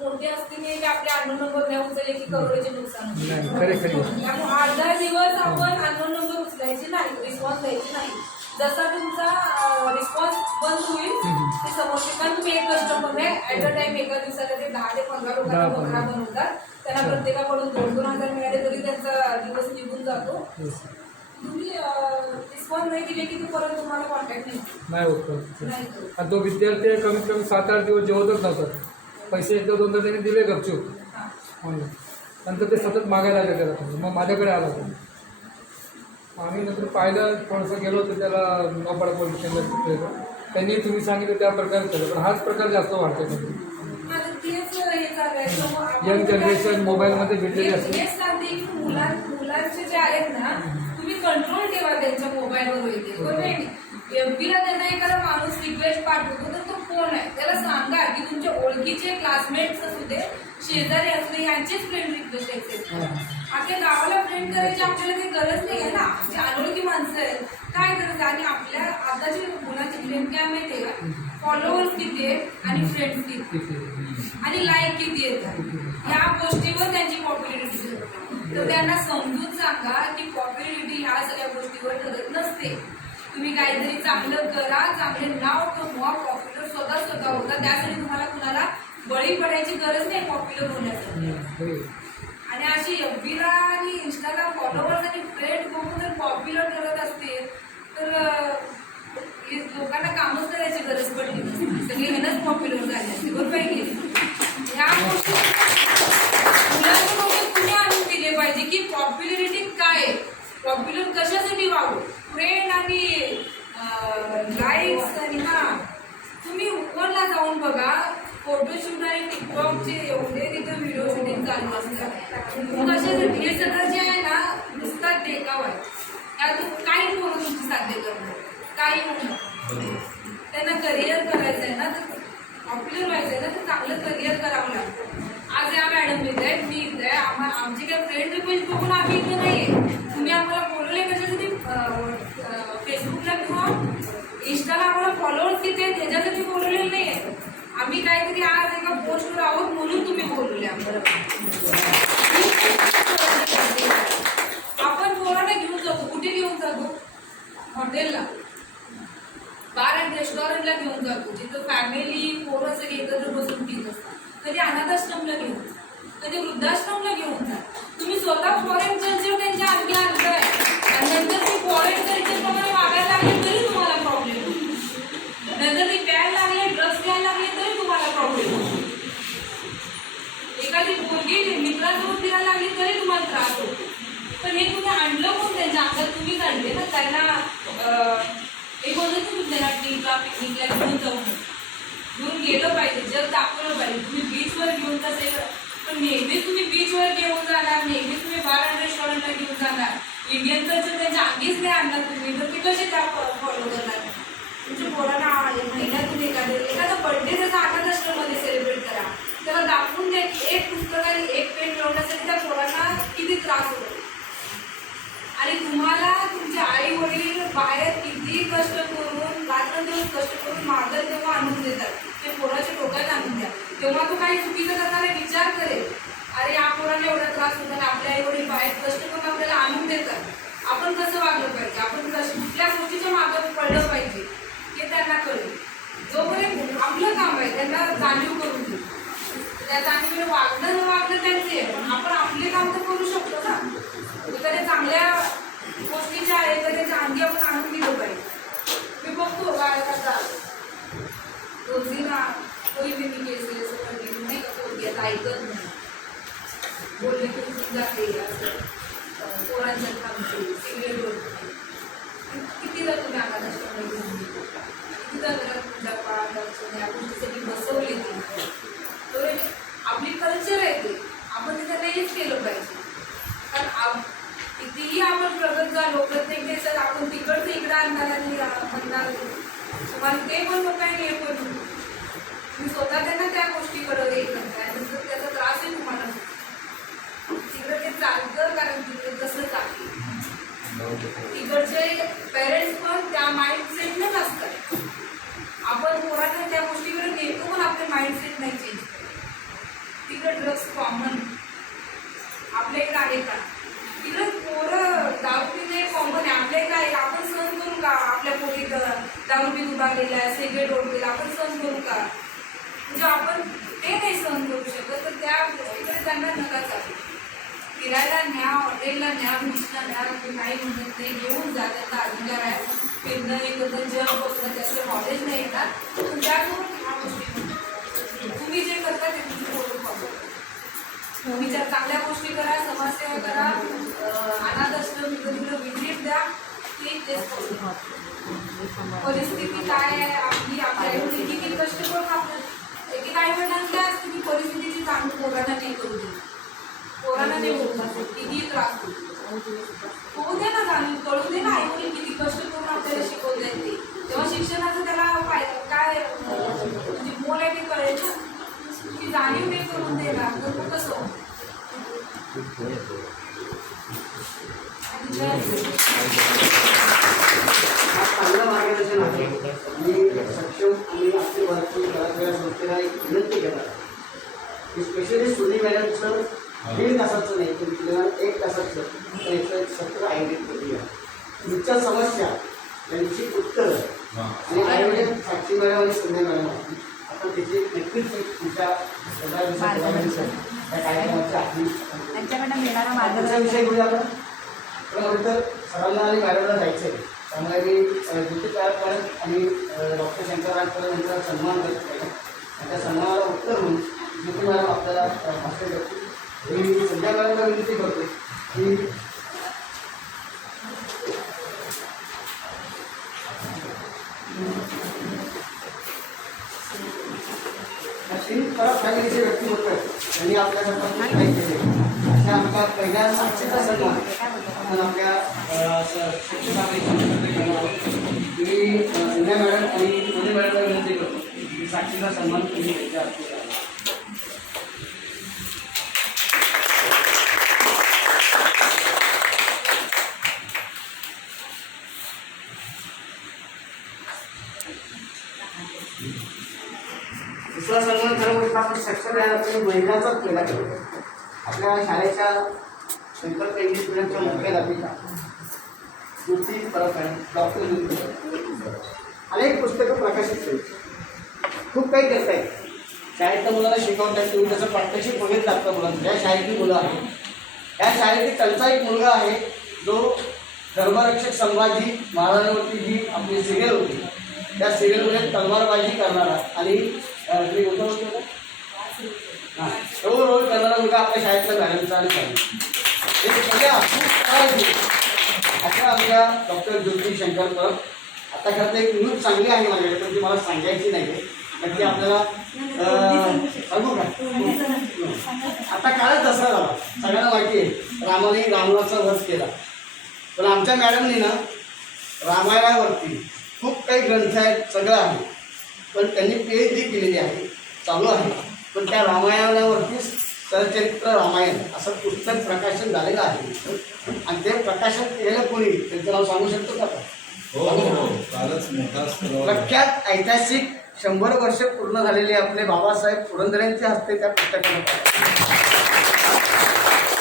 मोठे असतील की आपले अननोन नंबर नाही उचलले की करोडचे नुकसान होते. नाही खरे खरे त्यामुळे 8-10 दिवस आपण अननोन नंबर उचलायचे नाही रिस्पॉन्स द्यायचे नाही जसा तुमचा रिस्पॉन्स बंद होईल ते समोरचे कारण तुम्ही एक कस्टमर आहे ऍट अ टाइम एका दिवसाला ते 10 ते 15 लोकांना 10-15 बकरा बनवतात त्यांना प्रत्येकाकडून 2-2 हजार मिळाले तरी त्यांचा दिवस निघून जातो येस तुम्ही रिस्पॉन्स नाही दिले की ते परत तुम्हाला कॉन्टॅक्ट नाही होत परत. नाही करू. आणि तो विद्यार्थी आहे कमीत कमी 7-8 दिवस जेवतच नव्हता पैसे एकदा दोनदा त्यांनी दिले गपचूप हां. ऑनलाईन नंतर ते सतत मागायला लागले त्याला पैसे. मग माझ्याकडे आला तो आम्ही नंतर पाहिलं थोडंसं गेलो तर त्याला नोपाडा पोलीस स्टेशनला त्यांनी तुम्ही सांगितलं त्या प्रकारे केलं पण हाच प्रकार जास्त वाढतो आता तेच हे झालंय समोर आपण यंग जनरेशन मोबाईलमध्ये भेटलेली असते हेच सांगते की मुलांचे जे आहेत ना तुम्ही कंट्रोल ठेवा त्यांच्या मोबाईलवर होईल बरोबर एफबीला त्यांना एखादा माणूस रिक्वेस्ट पाठवतो तर तो कोण आहे त्याला सांगा की तुमच्या ओळखीचे क्लासमेट्स असू दे शेजारी असू दे यांचेच फ्रेंड रिक्वेस्ट एक्सेप्ट करा आपल्या गावाला फ्रेंड करायची आपल्याला काही गरज नाही आहे ना जे अनोळखी माणसं आहेत काय गरज आहे आणि आपल्या आताची मुलांची फ्रेंड काय माहिती आहे का फॉलोअर्स किती आहेत आणि फ्रेंड्स किती आणि लाईक किती येतात ह्या गोष्टीवर त्यांची पॉप्युलरिटी ठरते तर त्यांना समजून सांगा की पॉप्युलरिटी ह्या सगळ्या गोष्टीवर ठरत नसते तुम्ही काहीतरी चांगलं करा चांगले नाव कमवा पॉप्युलर स्वतः होता त्यासाठी तुम्हाला कुणाला बळी पडायची गरज नाही पॉप्युलर होण्यासाठी आणि अशी एफबीला आणि इन्स्टाला फॉलोअर्स आणि फ्रेंड बघून जर पॉप्युलर करत असतील तर लोकांना कामच करायची गरज पडली नसते सगळे ह्यानंच पॉप्युलर झाले असते बरोबर आहे की ह्या गोष्टी मुलांच्या डोक्यात तुम्ही आणून दिले पाहिजे की पॉप्युलरिटी काय आहे पॉप्युलर कशासाठी व्हावं फ्रेंड आणि फोटोशूट आणि टिकटॉकचे एवढे तिथं व्हिडिओ शूटिंग चालू असतात. मग कशासाठी हे सगळं जे आहे ना नुसता देखावा आहे. यातून काही पोरं तुमची साध्य करणार काही होणार. त्यांना करिअर करायचं आहे ना तर पॉप्युलर व्हायचं आहे ना तर चांगलं करिअर करावं लागतं. आज या मॅडम येत आहेत, मी येत आहे, आमचे काही फ्रेंड रिक्वेस्ट बघून आम्ही इथं नाही आहे. तुम्ही आम्हाला बोलवले कशासाठी? फेसबुकला किंवा इंस्टाला आम्हाला फॉलोअर्स किती आहेत ह्याच्यासाठी बोलवलेलं नाही आहे. आम्ही काहीतरी आज एका पोस्टवर आहोत म्हणून तुम्ही बोलवले आम्हाला. आपण पोरांना घेऊन जातो. कुठे घेऊन जातो? हॉटेलला, बार अँड रेस्टॉरंटला घेऊन जातो, जिथं फॅमिली पोरं सगळे एकत्र बसून पित असतात. कधी अनाथाश्रमला घेऊन जा, कधी वृद्धाश्रमला घेऊन जा. तुम्ही स्वतः फॉरेन कल्चर त्यांच्या आधी आणताय आणि नंतर ते फॉरेन कल्चर प्रमाणे वागायला लागले तरी तुम्हाला प्रॉब्लेम होतो. नंतर ते प्यायला लागले, ड्रग्स घ्यायला लागले तरी तुम्हाला प्रॉब्लेम होतो. एखादी मुलगी मित्रांसोबत फिरायला लागली तरी तुम्हाला त्रास होतो. पण हे तुम्ही आणलं कोण? त्यांच्या अंगात तुम्हीच आणले ना. त्यांना हे बोलत तुम्ही त्यांना ट्रिपला पिकनिकला घेऊन जाऊ घेऊन गेलं पाहिजे, जग दाखवलं पाहिजे. तुम्ही बीचवर घेऊन तसे पण नेहमीच तुम्ही बीचवर घेऊन जाणार, नेहमीच तुम्ही बार अँड रेस्टॉरंटला घेऊन जाणार. इंडियन कल्चर त्यांच्या अंगीच नाही आणणार तुम्ही, तर ते कसे त्या फॉलो करणार? तुमच्या पोरांना महिन्यातून एखादा बर्थडे त्याचा अनाथाश्रममध्ये सेलिब्रेट करा. त्याला दाखवून द्या की एक पुस्तक आणि एक पेन मिळवण्यासाठी त्या पोरांना किती त्रास होतो. आणि तुम्हाला तुमचे आई वडील बाहेर किती कष्ट करून रात्रंदिवस कष्ट करून मागत तेव्हा आणून देतात. ते पोराच्या डोक्यात आणून द्या. तेव्हा तो काही चुकीचं करणारा विचार करेल, अरे या पोराला एवढा त्रास होता आणि आपले आई वडील बाहेर कष्ट करून आपल्याला आणून देतात. आपण कसं वागलं पाहिजे, आपण कुठल्या गोष्टीच्या मागं पडलं पाहिजे हे त्यांना कळेल. जोपर्यंत आपलं काम आहे त्यांना जाणीव करून देऊ. त्या जाणीवेने वागणं न वागणं त्यांचे आहे, पण आपण आपले काम तर करू शकतो ना. एखाद्या चांगल्या गोष्टीच्या एखाद्याच्या अंगी आपण आणून दिलं पाहिजे. मी बघतो बाळकाचा दोन कोई भी मी केसेस नाही का पोरगी आता ऐकत नाही, बोलले की उठून जाते, असं पोरांच्या थांबते, सिगरेट बोलते. कितीदा तुम्ही अनाथाश्रमाला घेऊन गेलो, कितीदा घरात पूजा पाठ अर्चना या गोष्टीसाठी बसवले ते. तर आपली कल्चर आहे ते आपण ते त्यांना हेच केलं पाहिजे. कारण कितीही आपण प्रगत झालो प्रत्येक देशात आपण तिकडचं इकडं आणणार आणि म्हणणार तुम्हाला ते पण होत आहे, हे पण तुम्ही स्वतः त्यांना त्या गोष्टीकडे हे करताय, नंतर त्याचा त्रास आहे तुम्हाला. तिकडं ते चालतं कारण तिकडे तसंच आहे. तिकडचे पेरेंट्स पण त्या माइंडसेटनेच असतात. आपण पोरांना त्या गोष्टीकडे नेतो पण आपले माइंडसेट नाही चेंज करत. तिकडे ड्रग्स कॉमन, आपल्या इकडे आहे का? तिकडे पोरं दारू पिणे कॉमन आहे. आपल्या इकडे आहे, आपण सहन करू का? आपल्या पोरीत दारू पिऊन उभारलेला आहे, सिगरेट ओढलेला, आपण सहन करू का? म्हणजे आपण ते नाही सहन करू शकत तर त्या गोष्टीकडे त्यांना नका चालू. फिरायला न्या, हॉटेलला न्या, बीचला न्या, काही म्हणत नाही, घेऊन जा, त्यांचा अधिकार आहे. फिरणं एकत्र जग बघणं त्याचं नॉलेज नाही येणार, पण त्यासोबत ह्या गोष्टी तुम्ही जे करता ते तुम्ही बोलू पाहतो. विचार चांगल्या गोष्टी करा, समाजसेवा करा, अनाथ आश्रम तिकडे विजिट द्या. तेच परिस्थिती काय आहे आपली, आपल्या आईवडील किती कष्ट करून आपल्या एक आई वडिलांची असते की परिस्थितीची चांगली पोरांना नाही करू दे, पोरांना नाही होत किती त्रास होऊ दे ना, जाणून कळू दे ना आई वडील किती कष्ट करून आपल्याला शिकवता येते. तेव्हा शिक्षणाचं त्याला काय म्हणजे मोल आहे ते कळेल ना. ती जाणीव नाही करून देणार तर मग कसं होतं. चांगलं मार्गदर्शन आहे. मी सक्षम आणि आपली भारतीय कलाकार संस्थेला एक विनंती करणार की स्पेशली सुनी मॅडमचं 1.5 तासाचं नाही तर किमान 1 तासाचं 170 आयोजित करूया. तुमच्या समस्या त्यांची उत्तरं आणि आयोजन साक्षी मॅडम आणि सुनी मॅडम आपण त्याची नक्कीच तुमच्या त्या कार्यक्रमाच्या त्यांच्याकडनं मिळणारा मार्गदर्शन विषय घेऊया आपण. पण नंतर सरांना आणि मॅडमला जायचं आहे त्यामुळे मी ज्योती पवारपर्यंत आणि डॉक्टर शंकरांपर्यंत यांचा सन्मान करतो आहे. आणि त्या सन्मानाला उत्तर म्हणून ज्योती मॅडम आपल्याला भाष्य करतो. मी संध्या मॅडमला विनंती करतो की अशी फॅमिलीचे व्यक्तिमत्व आहेत. त्यांनी आपल्यासाठी खूप काही केले. अशा आमच्या पहिल्या साक्षीचा सन्मान आपण आपल्या शिक्षकांनी केला. मी संध्या मॅडम आणि सोनी मॅडमला विनंती करतो की साक्षीचा सन्मान तुम्ही त्यांच्या हस्ते करा. दुसरा सन्मान खरं म्हणजे आपण सक्षम आहे महिलाचाच केला गेला. आपल्या शाळेच्या शंकर इंग्लिश मिडियमच्या मुख्याध्यापिका ज्योती परब आहे, डॉक्टर ज्योती अनेक पुस्तकं प्रकाशित केली. खूप काही करता येईल. शाळेतल्या मुलांना शिकवतात. तुम्ही त्याचं प्रात्यक्षिक बघितलं लागतं मुलांना. ज्या शाळेतली मुलं आहेत त्या शाळेतील त्यांचा एक मुलगा आहे जो धर्मरक्षक संभाजी महाराजांवरती जी आपली सिरियल होती त्या सिरियलमध्ये तलवारबाजी करणारा आणि तुम्ही कोणतं होतं हां तो रोल करणारा मुलगा आपल्या शाळेतल्या मॅडमचा आणि हे सगळ्या अशा आपल्या डॉक्टर ज्योती शंकर परब. आता खरं तर एक न्यूज चांगली आहे माझ्याकडे पण ती मला सांगायची नाही आहे. नक्की आपल्याला सांगू का? आता कालच दसरा झाला, सगळ्यांना माहिती आहे. रामाने रावणाचा वध केला. पण आमच्या मॅडमनी ना रामायणावरती खूप काही ग्रंथ आहेत, सगळं आहे. पण त्यांनी PhD केलेली आहे, चालू आहे. पण त्या रामायणावरती सरचरित्र रामायण असं पुस्तक प्रकाशन झालेलं आहे. आणि ते प्रकाशन केलेलं कोणी त्यांचं नाव सांगू शकतो का? हो, कालच मोठा प्रख्यात ऐतिहासिक 100 वर्ष पूर्ण झालेले आपले बाबासाहेब पुरंदरेंच्या हस्ते त्या पुस्तकाला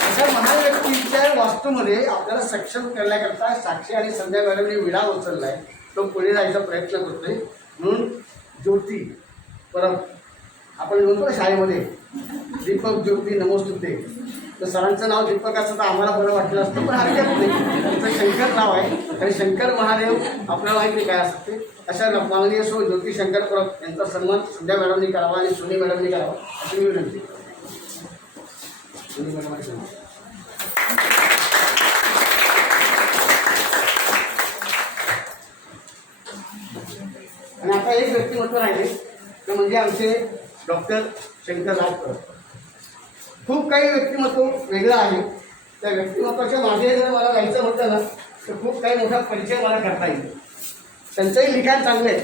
अशा महान व्यक्तीच्या वास्तूमध्ये आपल्याला सक्षम करण्याकरता साक्षी आणि संध्या मॅडमने विडा उचलला आहे. तो पुढे जायचा प्रयत्न करतोय. म्हणून ज्योती परब आपण म्हणतो ना शाळेमध्ये दीपक ज्योती नमोस्तुते, तर सरांचं नाव दीपक असतं तर आम्हाला बरं वाटलं असतं. पण हरकत नाही, त्याचं शंकर नाव आहे आणि शंकर महादेव आपल्याला माहिती काय असतं ते. अशा माननीय सो ज्योती शंकर परब यांचा सन्मान संध्या मॅडमनी करावा आणि सोनी मॅडमनी करावा अशी मी विनंती करतो. सोनी मॅडम आणि आता एक व्यक्तिमत्व राहिले ते म्हणजे आमचे डॉक्टर शंकरराव परब. खूप काही व्यक्तिमत्व वेगळं आहे. त्या व्यक्तिमत्वाच्या मागे जर मला जायचं होतं ना तर खूप काही मोठा परिचय मला करता येईल. त्यांचंही लिखाण चांगलं आहे.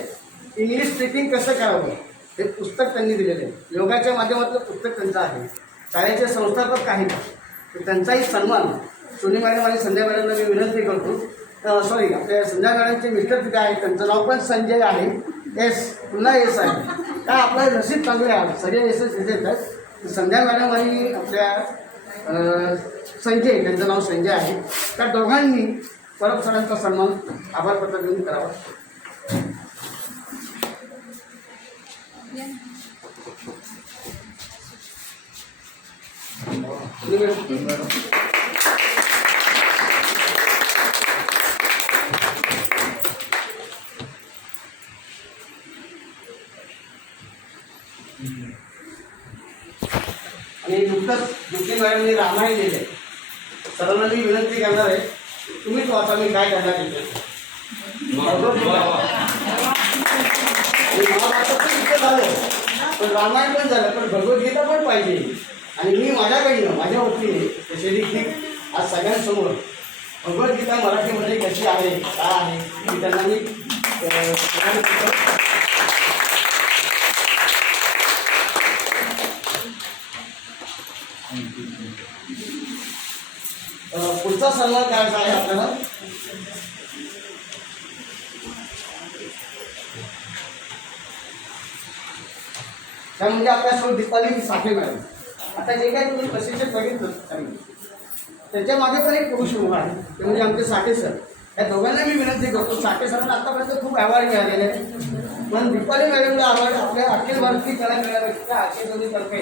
इंग्लिश स्पीकिंग कसं करावं हे पुस्तक त्यांनी दिलेलं आहे. योगाच्या माध्यमातलं पुस्तक त्यांचं आहे. शाळेचे संस्थापक आहेत तर त्यांचाही सन्मान सोनी मॅडम आणि संध्या मॅडमला मी विनंती करतो. सॉरी आपल्या संध्या मॅडमचे मिस्टर तिथे आहेत, त्यांचं नाव पण संजय आहे. पुन्हा एस आहे. काय आपलं नशीब चांगले आहे, सगळे एसच येत आहेत. संध्या मॅडम आणि आपल्या संजय, त्यांचं नाव संजय आहे. त्या दोघांनी परब सरांचा सन्मान आभारपत्र देऊन करावा. आणि नुकतंच ज्योती मॅडमने रामायण लिहिले. सरांना मी विनंती करणार आहे तुम्हीच वाचा मी काय करणार आहे. झालं पण रामायण पण झालं पण भगवद्गीता पण पाहिजे. आणि मी माझ्याकडनं माझ्या वतीने तसे देखील आज सगळ्यांसमोर भगवद्गीता मराठीमध्ये कशी आहे काय आहे की त्यांना मी पुढचा सन्मान करायचा आहे आपल्याला. त्या म्हणजे आपल्यासोबत दीपाली साठे मॅडम. आता जे काही तुम्ही प्रशिक्षण बघितलं त्याच्या मागे पण एक पुरुष उभा आहे ते म्हणजे आमचे साठे सर. या दोघांना मी विनंती करतो. साठे सरांना आतापर्यंत खूप अवॉर्ड मिळालेले आहेत पण दीपाली मॅडमला अवॉर्ड आपल्या अखिल भारतीय कला मेळाव्याच्या आशेतर्फे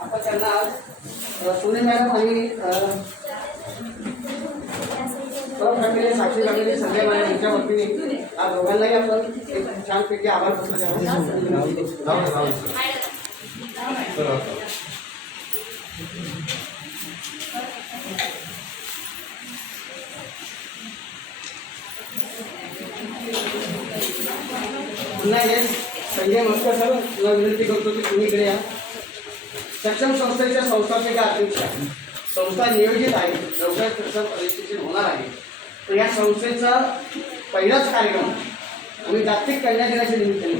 आपण त्यांना आज सोनी मॅडम आणि फॅमिली साक्षी फॅमिली संजय मॅडम यांच्या वतीने या दोघांनाही आपण एक छानपैकी आभार पत्र द्यावं. पुन्हा हे संजय मस्कर सर तुला विनंती करतो की तुम्ही इकडे या. सक्षम संस्थेच्या संस्थापिका अध्यक्षा संस्था नियोजित आहे, लवकरच त्याचं रजिस्ट्रेशन होणार आहे. तर या संस्थेचा पहिलाच कार्यक्रम आम्ही जागतिक कन्या दिनाच्या निमित्ताने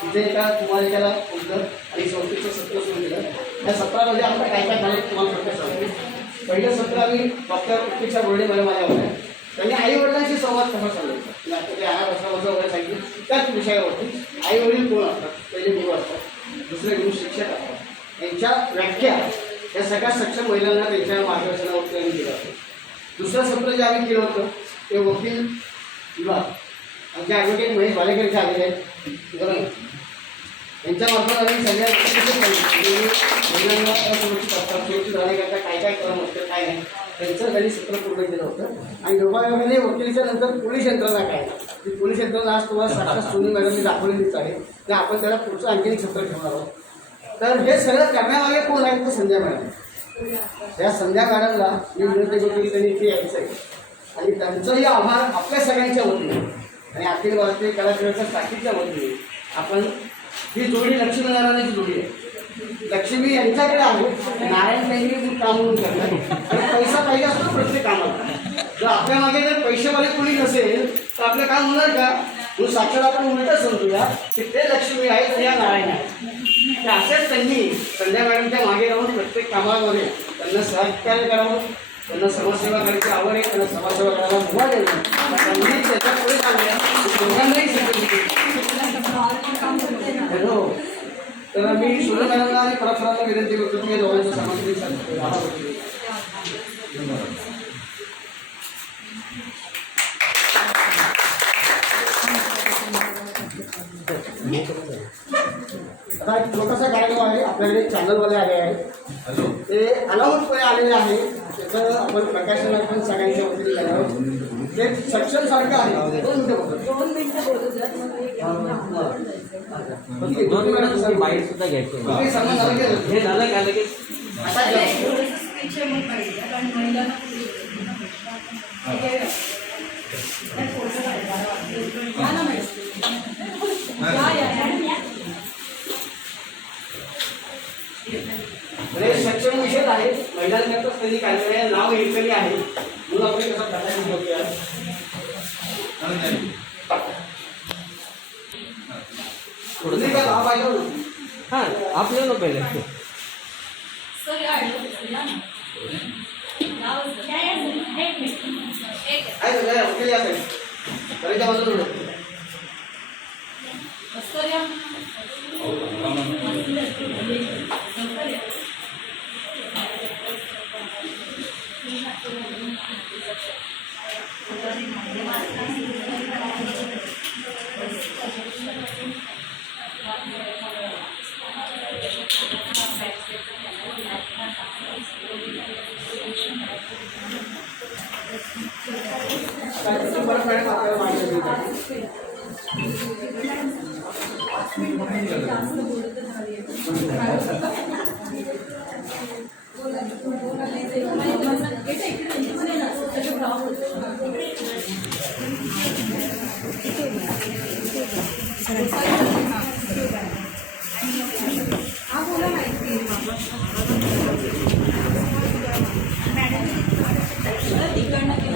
तिथे एका कुमारिकेला बोललं आणि संस्थेचं सत्र सुरू केलं. या सत्रामध्ये आमचं काय काय झालं तुम्हाला थोडक्यात सांगतो. पहिलं सत्र आम्ही डॉक्टर प्रतीक्षा बोर्डे मला माझ्या होत्या. त्यांनी आई वडिलांशी संवाद कसा चालवायचा आता ते 8 वर्षापासून वगैरे सांगितलं. त्याच विषयावरती आई वडील कोण असतात, पहिले गुरु असतात, दुसरे गुरु शिक्षक असतात, यांच्या व्याख्या या सगळ्या सक्षम महिलांना त्यांच्या मार्गदर्शनावरती आम्ही केलं होतं. दुसरं सत्र जे आम्ही केलं होतं ते वकील विभाग आमचे ॲडव्होकेट महेश भालेकर इथे आलेले आहेत बरोबर. यांच्यामार्फत आम्ही सगळ्या महिलांना असुरक्षित असतात, सुरक्षित राहण्याकरता काय काय करणं होतं काय नाही त्यांचं त्यांनी सत्र पूर्ण केलं होतं. आणि योगायोगाने वकिलीच्या नंतर पोलीस यंत्रणा काय ती पोलीस यंत्रणा आज तुम्हाला साक्षात सोनी मॅडमनी दाखवलेलीच आहे. तर आपण त्याला पुढचं आणखी एक सत्र ठेवणार आहोत. तर हे सगळं करण्यामागे कोण आहे तर संध्या मॅडम. या संध्या मॅडमला मी विनंती करतो की त्यांनी इथे यायचं आहे आणि त्यांचंही आभार आपल्या सगळ्यांच्या वतीने आणि अखिल भारतीय कलाकारांच्या ताकीदच्या वतीने आपण ही जोडी लक्ष्मीनारायणाची जोडी आहे. लक्ष्मी यांच्याकडे आहे, नारायण त्यांनी काम म्हणून करतात. पैसा पाहिजे असतो प्रत्येक कामाला. जर आपल्या मागे जर पैसेवाले कोणी नसेल तर आपलं काम होणार का. म्हणून साक्षात आपण उलटं समजूया की ते लक्ष्मी आहेत आणि या नारायण आहेत. असेच त्यांनी संध्या मॅडमच्या मागे राहून प्रत्येक कामामध्ये त्यांना सहकार्य करावं, त्यांना समाजसेवा करायची आवड आहे, त्यांना समाजसेवा करायला मुभा द्यायला त्यांनी त्याच्या पुढे सांगल्या दोघांनाही हॅलो. तर मी सुरेश मॅडमला आणि परस्परांना विनंती करतो की या दोघांचं समाज आता एक छोटासा कार्यक्रम आहे. आपल्याकडे चॅनलवाले आले आहेत, ते अनाऊन्सपणे आलेले आहे. त्याचं आपण प्रकाशन आपण सगळ्यांच्या वतीने करणार आहोत. ते सक्षम सारखं आहे. 2 मिनिटं बोलू बाईट सुद्धा घ्यायचं हे झालं काय लगेच आता सक्षम विषय आहे. महिलांकरताच त्यांनी काढलेलं आहे, नाव एकतरी आहे म्हणून आपण कसं प्रकाशन बघूया. पुढे का नाव पाहिजे हां आपल्याला पहिले सर काय झालं वकील या साईड करायच्या बाजूला मॅडम आपल्याला माहिती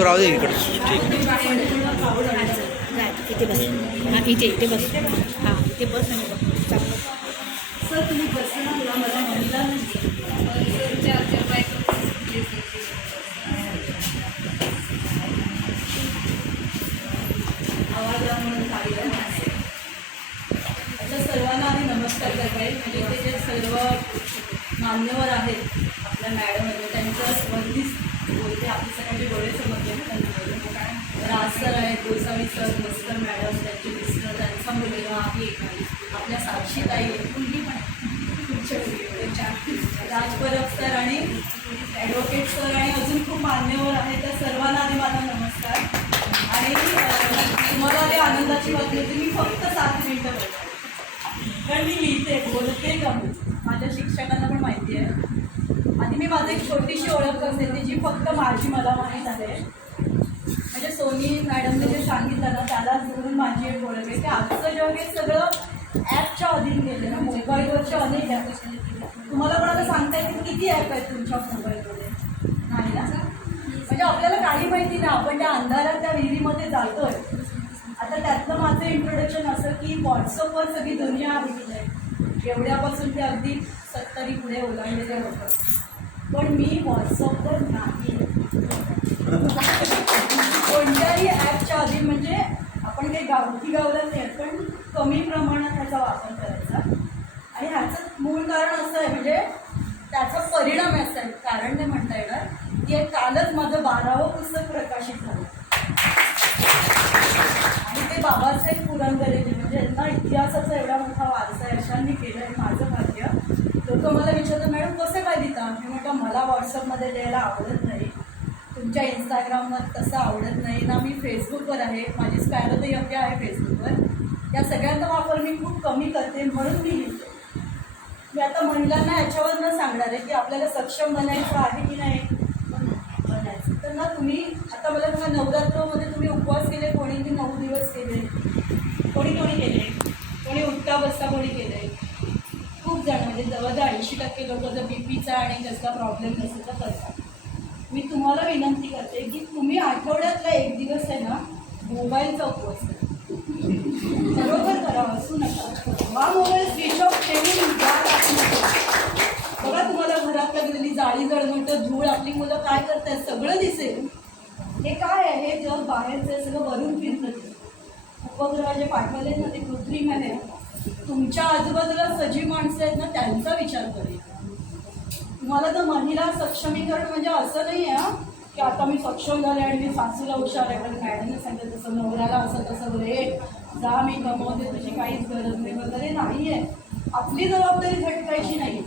राहू दे इकडे ठीक इथे बस. हां इथे बस. हां इथे बस आणि बस. सर तुम्ही बसले ना तुला मला महिला आवाज म्हणून काढलं. अच्छा सर्वांना आम्ही नमस्कार करताय. म्हणजे इथे जे सर्व मान्यवर आहेत आपल्या मॅडम वगैरे त्यांचं वरतीच बोलते. आपले सगळ्यांचे डोळे समजले ना त्यांना राज सर आहेत, गोसावी सर, मस्कर मॅडम, त्यांचे मिस्टर, त्यांचा मुलगा आहे, आपल्या साक्षीताई मुलगी पण राज परब सर आणि ॲडव्होकेट सर आणि अजून खूप मान्यवर आहेत. त्या सर्वांना आधी माझा नमस्कार. आणि तुम्हाला आधी आनंदाची बातमी होती. मी फक्त 7 मिनिटं बोलते कारण मी लिहिते बोलते कमी. माझ्या शिक्षकांना पण माहिती आहे. आधी मी माझी एक छोटीशी ओळख करते ती जी फक्त माझी मला माहीत आहे. म्हणजे सोनी मॅडमने जे सांगितलं ना त्याला धरून माझी एक ओळख आहे की आजचं जग हे सगळं ॲपच्या अधीन गेले ना, मोबाईलवरचे अनेक ॲप. तुम्हाला कोणाला सांगता येतील किती ॲप आहेत तुमच्या मोबाईलमध्ये? नाही ना. म्हणजे आपल्याला काही माहिती नाही, आपण त्या अंधारात त्या विहिरीमध्ये जातोय. आता त्यातलं माझं इंट्रोडक्शन असं की व्हॉट्सअपवर सगळी दुनिया आहे की नाही, एवढ्यापासून ते अगदी 70 पुढे ओलांडलेले होतं. पण मी व्हॉट्सअपवर नाही. कोणत्याही ॲपच्या आधी म्हणजे आपण काही गावठी गावलं नाही, पण कमी प्रमाणात ह्याचा वापर करायचा. आणि ह्याचं मूळ कारण असं आहे, म्हणजे त्याचा परिणाम असा आहे, कारण नाही म्हणता येणार, की कालच माझं 12वं पुस्तक प्रकाशित झालं. आणि ते बाबासाहेब पुरंदरेचे, म्हणजे यांना इतिहासाचा एवढा मोठा वारसा आहे, अशांनी केलं आहे. माझं भाग्य. लोक मला विचारतात, मॅडम कसं काय लिहिता? मी म्हटलं मला व्हॉट्सअपमध्ये लिहायला आवडत नाही, तुमच्या इंस्टाग्रामवर तसं आवडत नाही ना, मी फेसबुकवर आहे, माझी स्पॅरोतही अगदी आहे फेसबुकवर. या सगळ्यांचा वापर मी खूप कमी करते, म्हणून मी लिहिते. मी आता महिलांना याच्यावर न सांगणार आहे की आपल्याला सक्षम बनायचं आहे की नाही बनायचं. तर ना तुम्ही आता मला तुम्हाला नवरात्रामध्ये तुम्ही उपवास केले, कोणी 9 दिवस केले, कोणी केले, कोणी उठता बसता कोणी केले. खूप जण म्हणजे जवळजवळ 80% लोक जर बीपीचा आणि त्याचा प्रॉब्लेम नसेल तर करतात. मी तुम्हाला विनंती करते की तुम्ही आठवड्यातला 1 दिवस आहे ना मोबाईलचा उपवास करा. बरोबर करा, असू नका. हा मोबाईल स्विच ऑफ ठेवून बघा, तुम्हाला घरात लागलेली जाळी जळमट धूळ आपली मुलं काय करतायत सगळं दिसेल. हे काय आहे? हे जग बाहेरचं सगळं वरून फिरतं. उपग्रह जे पाठवले ना ते कृत्रिम आहे. तुमच्या आजूबाजूला सजीव माणसं आहेत ना त्यांचा विचार करेल. तुम्हाला तर महिला सक्षमीकरण म्हणजे असं नाही आहे की आता मी सक्षम झाले आणि मी सासूला हुशार आहे, पण मॅडमने सांगितलं तसं नवऱ्याला असं तसं रे जा मी कमवते तुझी काहीच गरज नाही वगैरे नाही आहे. आपली जबाबदारी झटकायची नाही.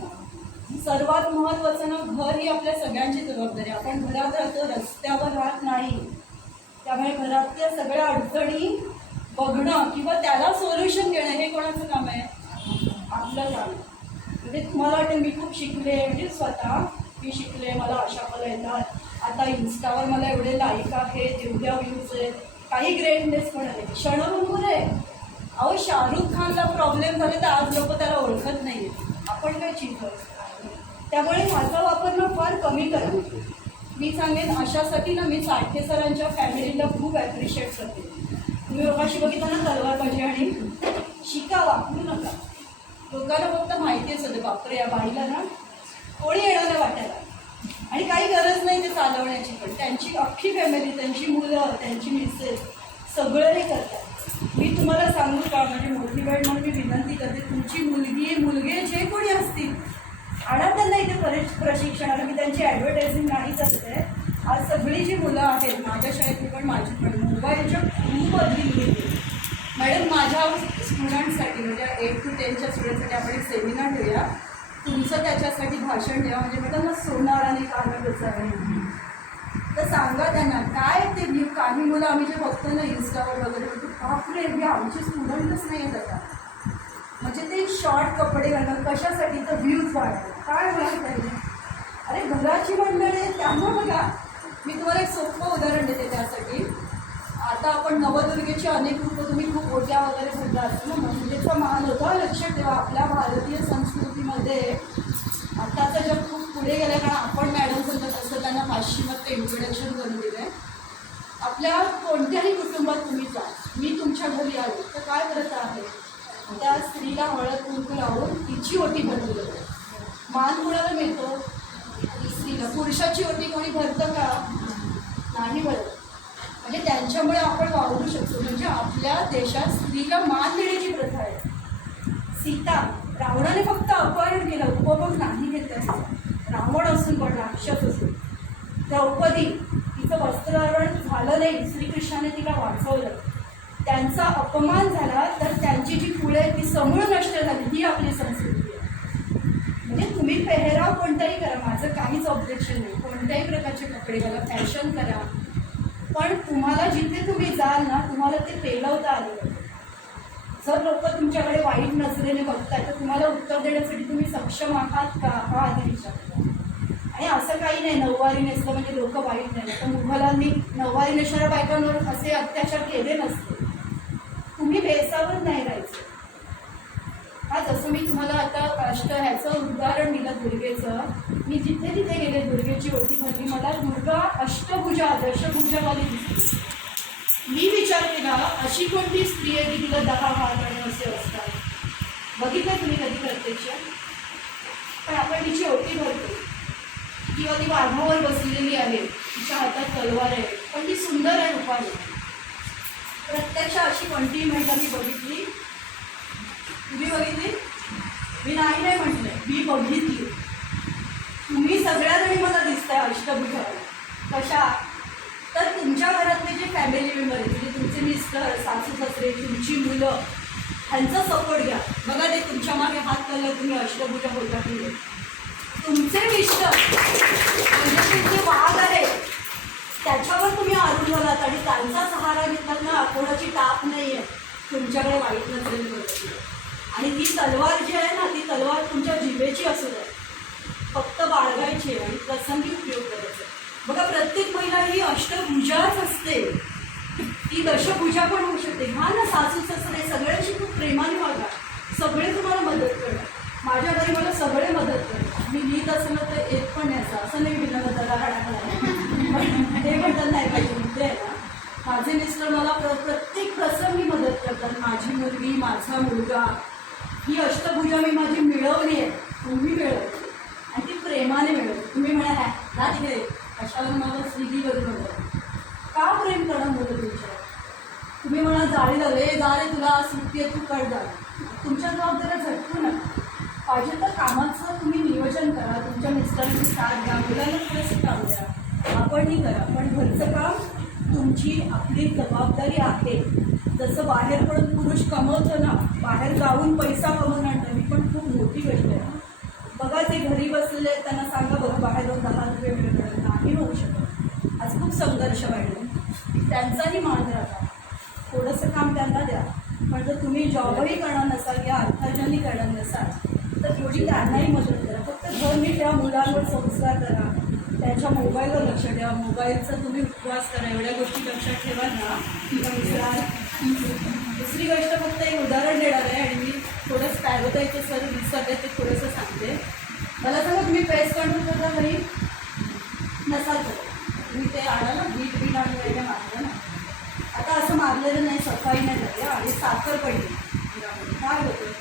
सर्वात महत्त्वाचं ना, घर ही आपल्या सगळ्यांची जबाबदारी. आपण घरात राहतो, रस्त्यावर राहत नाही. त्यामुळे घरातल्या सगळ्या अडचणी बघणं किंवा त्याला सोल्युशन देणं हे कोणाचं काम आहे? आपलं काम. म्हणजे तुम्हाला वाटेल मी खूप शिकले, म्हणजे स्वतः मी शिकले, मला अशा कला येतात, आता इन्स्टावर मला एवढे लाईक आहेत, एवढ्या व्ह्यूज आहेत, काही ग्रेटनेस पण आहे, क्षणभंगूर आहे. अहो शाहरुख खानला प्रॉब्लेम झाले तर आज लोक त्याला ओळखत नाही आहेत. आपण काय चीज असतो. त्यामुळे ह्याचा वापर ना फार कमी करा. मी सांगेन अशासाठी ना मी साठे सरांच्या फॅमिलीला खूप ॲप्रिशिएट करते. तुम्ही लोकांशी बघितलं ना तलवारबाजी आणि शिका, वापरू नका. लोकांना फक्त माहिती असतं बापरे या बाईला ना कोणी येणार नाही वाटायला, आणि काही गरज नाही ते चालवण्याची. पण त्यांची अख्खी फॅमिली, त्यांची मुलं, त्यांची मिसेस सगळं हे करतात. मी तुम्हाला सांगू का, म्हणजे मोठी बहीण म्हणून मी विनंती करते, तुमची मुलगी मुलगे जे कोणी असतील आणा त्यांना इथे प्रशिक्षणाला. मी त्यांची ॲडव्हर्टायझिंग नाही करते. आज सगळी जी मुलं आहेत माझ्या शाळेतली पण माझी पण मोबाईलच्या खूप अधिक घेते. मॅडम माझ्या स्टुडंटसाठी म्हणजे 8 to 10च्या स्टुडंटसाठी आपण एक सेमिनार ठेवूया, तुमचं त्याच्यासाठी भाषण द्या. म्हणजे मॅडम ना सोनार आणि कागदच आहे तर सांगा त्यांना काय ते व्ह्यू. काही मुलं आम्ही जे बघतो ना इन्स्टावर वगैरे बापरे हे आमचे स्टुडंटच नाही आहेत आता. म्हणजे ते शॉर्ट कपडे घालतात कशासाठी? तर व्ह्यूज वाढतात. काय व्हायला पाहिजे? अरे घराची मंडळी आहे त्यामुळे बघा, मी तुम्हाला एक सोपं उदाहरण देते त्यासाठी. आता आपण नवदुर्गेची अनेक रूपं तुम्ही खूप ओट्या वगैरे सुद्धा असतो ना, मंदिराचा मान होता. लक्षात ठेवा आपल्या भारतीय संस्कृतीमध्ये आत्ताचं जग खूप पुढे गेलं, कारण आपण मॅडम समजत असतं त्यांना पाश्चिमात्य इंट्रोडक्शन करून दिलं आहे. आपल्या कोणत्याही कुटुंबात तुम्ही जा, मी तुमच्या घरी आलो तर काय करत आहे? त्या स्त्रीला हळद कुंकू लावून तिची ओटी भरली जाते. मान कुणाला मिळतो? स्त्रीला. पुरुषाची ओटी कोणी भरतं का? नाही भरत. म्हणजे त्यांच्यामुळे आपण वावरू शकतो. म्हणजे आपल्या देशात स्त्रीला मान देण्याची प्रथा आहे. सीता, रावणाने फक्त अपहरण केलं, उपभोग नाही घेतला. रावण असून पण राक्षस असून. द्रौपदी, तिचं वस्त्रहरण झालं नाही, श्रीकृष्णाने तिला वाचवलं. त्यांचा अपमान झाला तर त्यांची जी फुले आहेत ती समूळ नष्ट झाली. ही आपली संस्कृती आहे. म्हणजे तुम्ही पेहराव कोणताही करा, माझं काहीच ऑब्जेक्शन नाही. कोणत्याही प्रकारचे कपडे घाला, फॅशन करा, पण तुम्हाला जिथे तुम्ही जाल ना तुम्हाला ते पेलवता आलं पाहिजे. जर लोक तुमच्याकडे वाईट नजरेने बघताय तर तुम्हाला उत्तर देण्यासाठी तुम्ही सक्षम आहात का हा आधी विचार करा. आणि असं काही नाही नऊवारी नेसलं म्हणजे लोक वाईट नाही. तर मुघलांनी नऊवारी नेसणाऱ्या बायकांवर असे अत्याचार केले नसते. तुम्ही बेसावत नाही राहायचं. जसं मी तुम्हाला आता ह्याचं उदाहरण दिलं दुर्गेचं, मी जिथे तिथे गेले दुर्गेची ओटी भरली, मला दुर्गा अष्टभुजा दशभुजावाली दिसली. मी विचार केला अशी कोणती स्त्री आहे की तिला 10 हात आणि असे असतात. बघितलं तुम्ही कधी प्रत्यक्ष? पण आपण तिची ओटी भरतो किंवा ती वाघावर बसलेली आहे, तिच्या हातात तलवार आहे, पण ती सुंदर आहे रूपाने. प्रत्यक्ष अशी कोणतीही महिला मी बघितली? तुम्ही बघितली? मी नाही म्हटलंय, मी बघितली. तुम्ही सगळ्या जणी मला दिसताय अष्टभुजावर. कशा? तर तुमच्या घरातले जे फॅमिली मेंबर आहेत, म्हणजे तुमचे मिस्टर, सासू सासरे, तुमची मुलं, ह्यांचा सपोर्ट घ्या. बघा ते तुमच्या मागे हात लावले, तुम्ही अष्टभुजा होता की नाही. तुमचे मिस्टर म्हणजे तुमचे वाघ आहे, त्याच्यावर तुम्ही आरूढ होलात आणि त्यांचा सहारा घेतलात ना. कोणाची टाप नाही आहे तुमच्याकडे वाईट नसलेली गोष्ट. आणि ती तलवार जी आहे ना, ती तलवार तुमच्या जिभेची असू द्या, फक्त बाळगायची आणि प्रसंगी उपयोग करायचा. बघा प्रत्येक महिला ही अष्टभुजाच असते, ती दशभुजा पण होऊ शकते. हा ना, सासू सासरे सगळ्यांशी खूप प्रेमाने वागा, सगळे तुम्हाला मदत करणार. माझ्या घरी मला सगळे मदत करतात. मी लिहित असेल तर एक पण न्यायचा, असं नाही विना त्याला टाकला ते म्हणतात नाही पाहिजे मुद्दे आहे ना. माझे मिस्टर मला प्रत्येक प्रसंगी मदत करतात. माझी मुलगी, माझा मुलगा, ही अष्टभुजा मी माझी मिळवली आहे, तुम्ही मिळवली आणि ती प्रेमाने मिळवली. तुम्ही म्हणा ह्या ना तिकडे कशावर मला स्विगी करून मिळवलं. का प्रेम करणं मुलं तुमच्या? तुम्ही म्हणा जाळी लावले, जा रे तुला सुट्टी आहे, तू कळ जा. तुमच्या जबाबदाऱ्या झटकू नका. पाहिजे तर कामाचं तुम्ही नियोजन करा, तुमच्या मिस्टरांची साथ द्या, मुलांना थोडंसं काम द्या, आपणही करा. पण घरचं काम तुमची आपली जबाबदारी आहे. जसं बाहेर पडून पुरुष कमवतो ना, बाहेर जाऊन पैसा कमवून आणणं ही पण खूप मोठी गोष्ट आहे. बघा ते घरी बसलेले आहेत, त्यांना सांगा बघा बाहेर जाऊन 10 रुपये मिळत नाही होऊ शकत. आज खूप संघर्ष वाढले, त्यांचाही मान राखा, थोडंसं काम त्यांना द्या. पण जर तुम्ही जॉबही करणार नसाल या अर्थार्जनही करणार नसाल तर थोडी त्यांनाही मदत करा. फक्त घर नीट ठेवा, मुलांवर संस्कार करा, त्यांच्या मोबाईलवर लक्ष ठेवा, मोबाईलचा तुम्ही उपवास करा, एवढ्या गोष्टी लक्षात ठेवा ना किंवा दुसरी गोष्ट फक्त एक उदाहरण देणार आहे आणि मी थोडं स्पॅरोताईचं सर विसरले ते थोडंसं सांगते. मला सांगा तुम्ही पेस्ट कंट्रोल करता घरी नसाल तर तुम्ही ते आणा ना, बीट आणून वगैरे मारलं ना. आता असं मारलेलं नाही, सफाई नाही झाली आणि साखर पडली, काय होतं?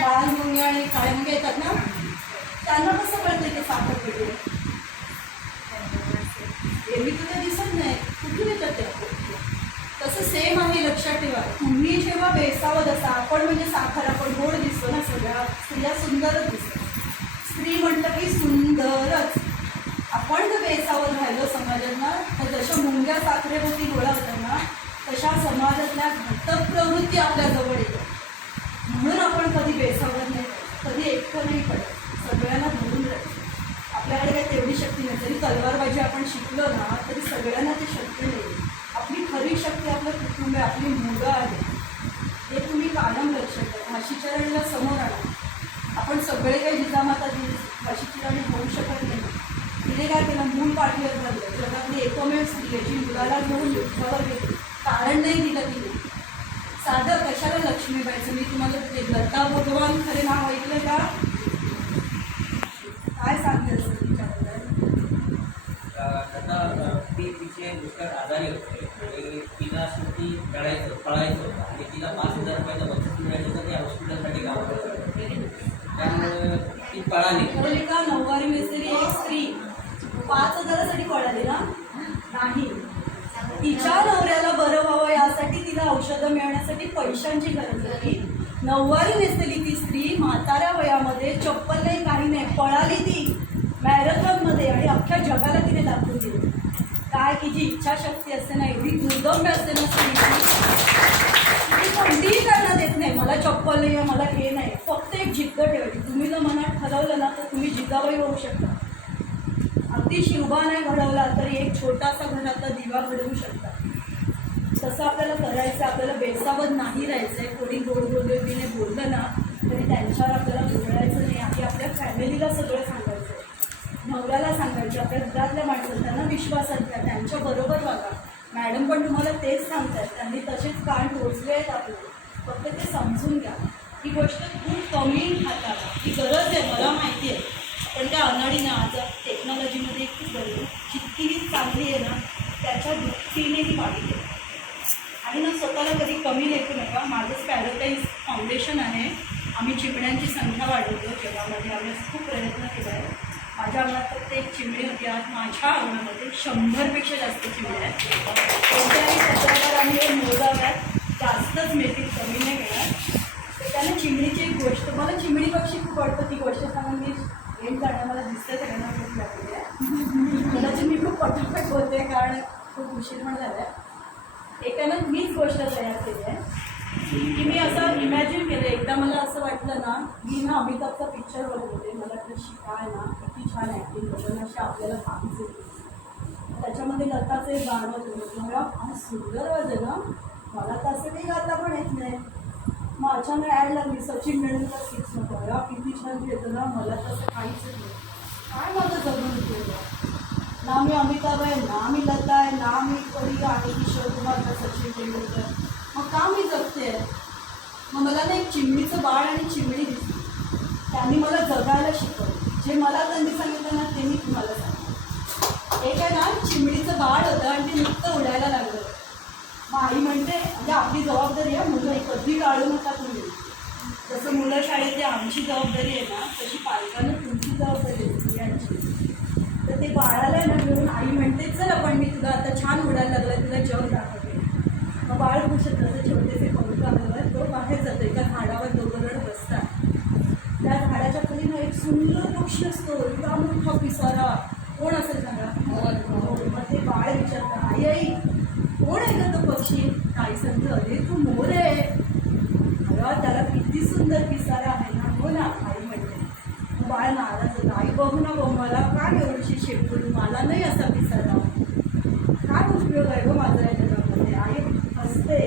लाल मुंग्या आणि काळे मुंग्या येतात ना, त्यांना कसं कळतं ते साखर पडली? एरवी तुला दिसत नाही, कुठून येतात त्या? तसं सेम आहे, लक्षात ठेवा. तुम्ही जेव्हा बेसावत असा, आपण म्हणजे साखर, आपण गोड दिसतो ना, सगळ्या स्त्रिया सुंदरच दिसतात. स्त्री म्हटलं की सुंदरच. आपण जर बेसावत राहिलो समाजांना तर जशा मुंग्या साखरेवरती गोळा होतात ना, तशा समाजातल्या घटक प्रवृत्ती आपल्या जवळ येतात. म्हणून आपण कधी बेसावत नाही, कधी एकटं नाही पडत, सगळ्यांना धरून राहायचं. आपल्याकडे काही तेवढी शक्ती नाही. जरी तलवारबाजी आपण शिकलो ना तरी सगळ्यांना ती शक्ती नाही. आपली खरी शक्ती आपलं कुटुंब आहे, आपली मुलं आहे. हे तुम्ही कायम लक्षात ठेवा. झाशीच्या राणीला समोर आणा. आपण सगळे काही जिजामाता झाशीची राणी होऊ शकत नाही. तिने काय केलं? मूल पाठीवर धरलं. जगातली एकमेव स्त्री आहे जी मुलाला घेऊन युद्धावर गेली. कारण नाही दिलं तिने. साधं कशाला लक्ष्मीबाईचं मी तुम्हाला ते लता भगवान खरे नाव ऐकलं का? काय सांगते तिच्याबद्दल? आता ती तिचे दुष्काळ आजारी होते आणि तिला असं ती पळायचं होतं आणि तिला 5,000 रुपयाचं बक्षीस मिळालं तर ती हॉस्पिटलसाठी गावाकडे, त्यामुळे ती पळाली. का नऊवारी नेसलेली एक स्त्री 5,000साठी पळाली ना? नाही, तिच्या नवऱ्याला बरं व्हावं यासाठी तिला औषधं मिळण्यासाठी पैशांची गरज होती. नऊवारी नेसलेली ती स्त्री म्हाताऱ्या वयामध्ये, चप्पल नाही काही नाही, पळाली ती मॅरेथॉनमध्ये आणि अख्ख्या जगाला तिने दाखवून दिली. काय की जी इच्छाशक्ती असते ना, एवढी दुर्दम्य असते ना स्त्री, कोणतीही करण्यात येत नाही. मला चप्पल नाही आहे, मला हे नाही, फक्त एक जिद्द ठेवायची. तुम्ही जर मनात ठरवलं ना तर तुम्ही जिजाबाई होऊ शकता. अगदी शिवबा नाही घडवला तरी एक छोटासा घरातला दिवा घडवू शकता. तसं आपल्याला करायचं. आपल्याला बेसावत नाही राहायचं आहे. कोणी गोड बोलले बोललं ना तरी त्यांच्यावर आपल्याला बोलायचं नाही. आधी आपल्या फॅमिलीला सगळं सांगायचं आहे, नवऱ्याला सांगायचं, आपल्या घरातल्या माणसाला त्यांना विश्वासात घ्या, त्यांच्याबरोबर वागा. मॅडम पण तुम्हाला तेच सांगतात, त्यांनी तसेच कान टोचले आहेत आपले, फक्त ते समजून घ्या. ही गोष्ट खूप कमी हाताळा, ही गरज आहे, मला माहिती आहे. पण त्या अनाडीनं आज टेक्नॉलॉजीमध्ये इतकी गरज आहे. जितकीही चांगली आहे ना त्याच्या दुःखीनेही वाढली आहे. आणि ना स्वतःला कधी कमी लेखू नका. माझं पॅराडाईज फाउंडेशन आहे. आम्ही चिमण्यांची संख्या वाढवतो जगामध्ये. आम्ही असं खूप प्रयत्न केला आहे. माझ्या अंगणात फक्त एक चिमणी होती. आज माझ्या अंगणामध्ये 100पेक्षा जास्त चिमण्या आहेत. कोणत्याही पत्रकारांनी हे मोजाव्यात, जास्तच मिळतील, कमी नाही मिळणार. तर त्यानं चिमणीची एक गोष्ट, मला चिमणी पक्षी खूप आवडतं. ती गोष्ट सांगून मी एंड करण्या मला दिसते सगळ्यांना खूप लागली आहे. कदाचित मी खूप पटापट बोलते कारण खूप उशीर पण झाला आहे. एकानं मीच गोष्ट तयार केली आहे की मी असं इमॅजिन केलं. एकदा मला असं वाटलं ना, मी ना अमिताभचा पिक्चर बघत होते. मला तर शिकाय ना किती छान ॲक्टिंग करतो अशी आपल्याला काहीच येते. त्याच्यामध्ये लताचं एक गाणं होतं. मला सुंदर वाजलं ना, मला तर असं काही गाता पण येत नाही. मग अचानक ॲड लागली सचिन तेंडुलकर 6 नको. किती छान येतं ना, मला तसं काहीच येत नाही. काय माझं जगून उपयोग? ना मी अमिताभ आहे, ना मी लता आहे, ना मी कधी आहे किशोर कुमार का सचिन तेंडुलकर. मग का मी जगते आहे? मग मला ना एक चिमणीचं बाळ आणि चिमणी दिसली. त्यांनी मला जगायला शिकवलं. जे मला त्यांनी सांगितलं ना ते मी तुम्हाला सांगितलं. एक आहे ना, चिमणीचं बाळ होतं आणि ते नुकतं उडायला लागलं. मग आई म्हणते म्हणजे आपली जबाबदारी आहे, मुलं कधी काढू नका तुम्ही. जसं मुलं शाळेत आमची जबाबदारी आहे ना, तशी पालकांना तुमची जबाबदारी आहे स्त्रियांची. तर ते बाळाला ना घेऊन आई म्हणते चल आपण मी तुला आता छान उडायला लागला, तुला जग दाखवते. मग बाळ खुश होतं. तसे छोटेसे पंख आल्यावर तो बाहेर जातो. एका झाडावर दोघं जण बसतात. त्या झाडाच्या खाली ना एक सुंदर पक्षी असतो, इतका मोठा पिसारा. कोण असेल सांगा? मग ते बाळ विचारतं आई आई कोण आहे का तो पक्षी? आई सांगतं अरे तू मोर आहे. अरे त्याला किती सुंदर पिसारा आहे ना. हो ना, आई म्हणते. बाळ नाराज होतं. आई बघू ना बघ, मला काय एवढीशी शेपूट, मला नाही असा पिसारा, काय उपयोग आहे गं माझा या जगामध्ये? आई हसते.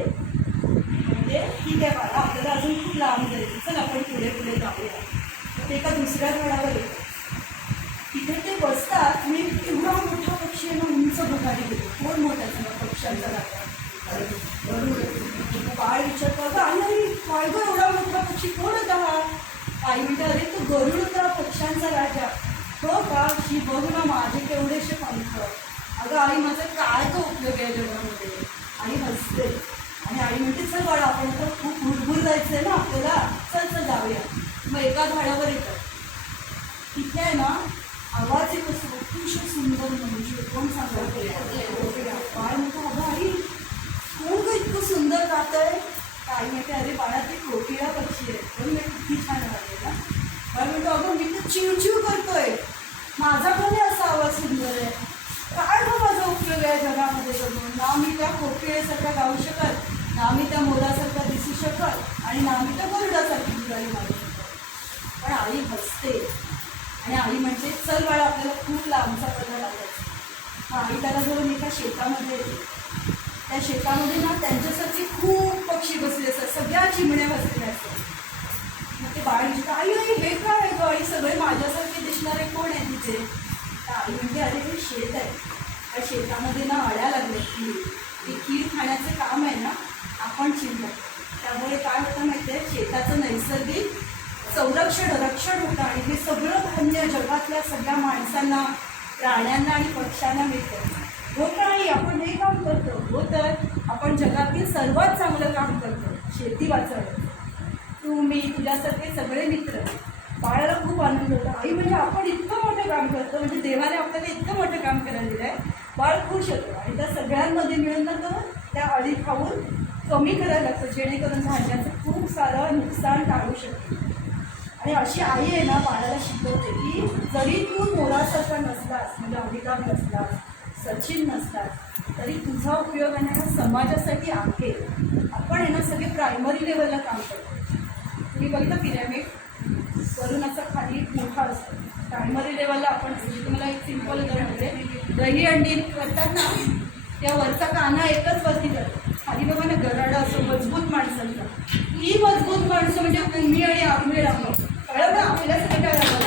म्हणजे ठीक आहे बाळा, आपल्याला अजून खूप लांब जायचं, चल आपण पुढे पुढे जाऊया. ते एका दुसऱ्या झाडावर येतं. तिथे ते बसतात आणि एवढा मोठा पक्षी आहे ना, उंच भुगारी घेतो. कोण मोठ्याचा ना पक्ष्यांचा राजा बरोबर. बाळ विचारतो का आई काय गं एवढा मोठा पक्षी कोण होता हा? आई म्हणते अरे तो गरुड होता पक्ष्यांचा राजा. हो का? शी बघू ना माझे केवढेसे पंख. अगं आई माझा काय तो उपयोग आहे जगामध्ये? आई हसते आणि आई म्हणते चल बाळा आपण तर खूप भुरभुर जायचं आहे ना आपल्याला, चल चल जाऊया. मग एका झाडावर येतात. तिथे आहे ना आवाज येतो अतिशय सुंदर. म्हणजे कोण सांगायचं? बाळ म्हणतो अगं आई कोण गं इतकं सुंदर गात आहे? आई म्हणते अरे बाळा ते कोकिळा पक्षी आहे. पण मी किती छान वाटते ना. बाळ म्हणतो अगं मी तर चिवचिव करतोय, माझा कधी असा आवाज सुंदर आहे? काय गं माझा उपयोग आहे जगामध्ये जगून? ना मी त्या कोकिळेसारखा गाऊ शकत, ना मी त्या मोरासारखा दिसू शकत, आणि ना मी त्या गरुडासारखी उडाली मारू शकत. पण आई हसते आणि आई म्हणते चल बाळा आपल्याला खूप लांबचा पल्ला लागायचा. मग आई त्याला धरून एका शेतामध्ये येते. त्या शेतामध्ये ना त्यांच्यासारखे खूप पक्षी बसले असतात, सगळ्या चिमण्या बसलेल्या असतात. मग ते बाळ म्हणते आई आई हे काय आहे गं आई, सगळे माझ्यासारखे दिसणारे कोण आहे तिथे? तर आई म्हणते अरे हे शेत आहे, त्या शेतामध्ये ना अळ्या लागल्या कीड. ते कीड खाण्याचं काम आहे ना आपण चिमलं. त्यामुळे काय होतं माहिती आहे, शेताचं नैसर्गिक रक्षण होतं आणि हे सगळं धान्य जगातल्या सगळ्या माणसांना, प्राण्यांना आणि पक्ष्यांना मिळतं. हो तर आई आपण हे काम करतो. हो तर आपण जगातील सर्वात चांगलं काम करतो, शेती वाचवतो. तू मी तुझ्यासारखे सगळे मित्र. बाळाला खूप आनंद होता. आई म्हणजे आपण इतकं मोठं काम करतो, म्हणजे देवाने आपल्याला इतकं मोठं काम करायला दिलं आहे. बाळ खुश होतं आणि त्या सगळ्यांमध्ये मिळून ना तो त्या अळी खाऊन कमी करायला लागतो, जेणेकरून धान्याचं खूप सारं नुकसान टाळू शकतो. आणि अशी आई आहे ना बाळाला शिकवते की जरी तू मोरासारखा नसलास, म्हणजे अमिताभ नसलास, सचिन नसतात, तरी तुझा उपयोग आहे ना समाजासाठी आहे. आपण आहे ना सगळे प्रायमरी लेवलला काम करतो. तुम्ही बघितलं पिरॅमिड वरून असं खाली मोठा असतो. प्रायमरी लेवलला आपण तुम्हाला एक सिम्पल उदाहरण देते. दही अंडी करतात ना, त्या वरचा काना एकच वरती जातो. खाली बघा ना गराडा असो मजबूत माणसांचा. ही मजबूत माणसं म्हणजे कुंभी आणि आंबे राहतो. कळलं ना आपल्यासाठी काय लागलं?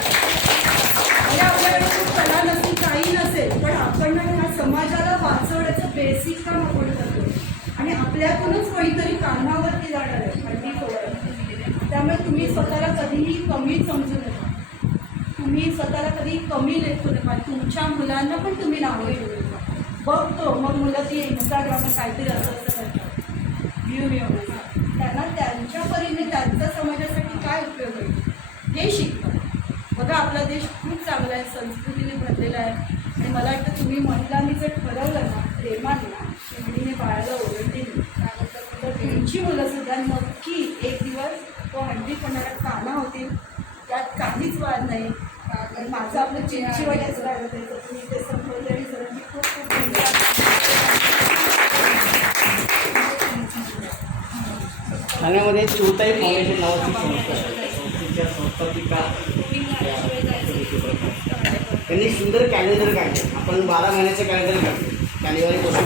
म्हणजे आपल्याकडे खूप कला नसेल, काही नसेल, पण आपण ह्या समाजाला वाचवण्याचं बेसिक काम आपण करतो आणि आपल्यातूनच कोणीतरी कानावरती जाणार आहे हंडी फोडायला. त्यामुळे स्वतःला कधीही कमी समजू नका. तुम्ही स्वतःला कधी कमी लेखू नका. तुमच्या मुलांना पण तुम्ही नावं ठेवू नका. बघतो मग मुलं ती इंस्टाग्रामवर काहीतरी असं करतात व्ह्यू मिळवण्यासाठी. त्यांना त्यांच्या परीने त्यांचा समाजासाठी काय उपयोग होईल हे शिकतात. बघा आपला देश खूप चांगला आहे, संस्कृतीने भरलेला आहे. आणि मला वाटतं तुम्ही महिलांनी जर ठरवलं ना प्रेमाने ना मुलीने बाळाला ओरडतील तर तुमची मुलंसुद्धा नक्की एक दिवस तो हंडीपणाला काना होतील. त्यात काहीच वाद नाही. कारण माझं आपलं चिंचीवाड्याच लागत आहे. तर तुम्ही ते संपवले आणि सरांची खूप खूप ठाण्यामध्ये चिवताई फाउंडेशन नावाची संस्था आहे. संस्थेच्या संस्थापिका त्यांनी सुंदर कॅलेंडर काढले. आपण 12 महिन्याचं कॅलेंडर काढतो जानेवारीपासून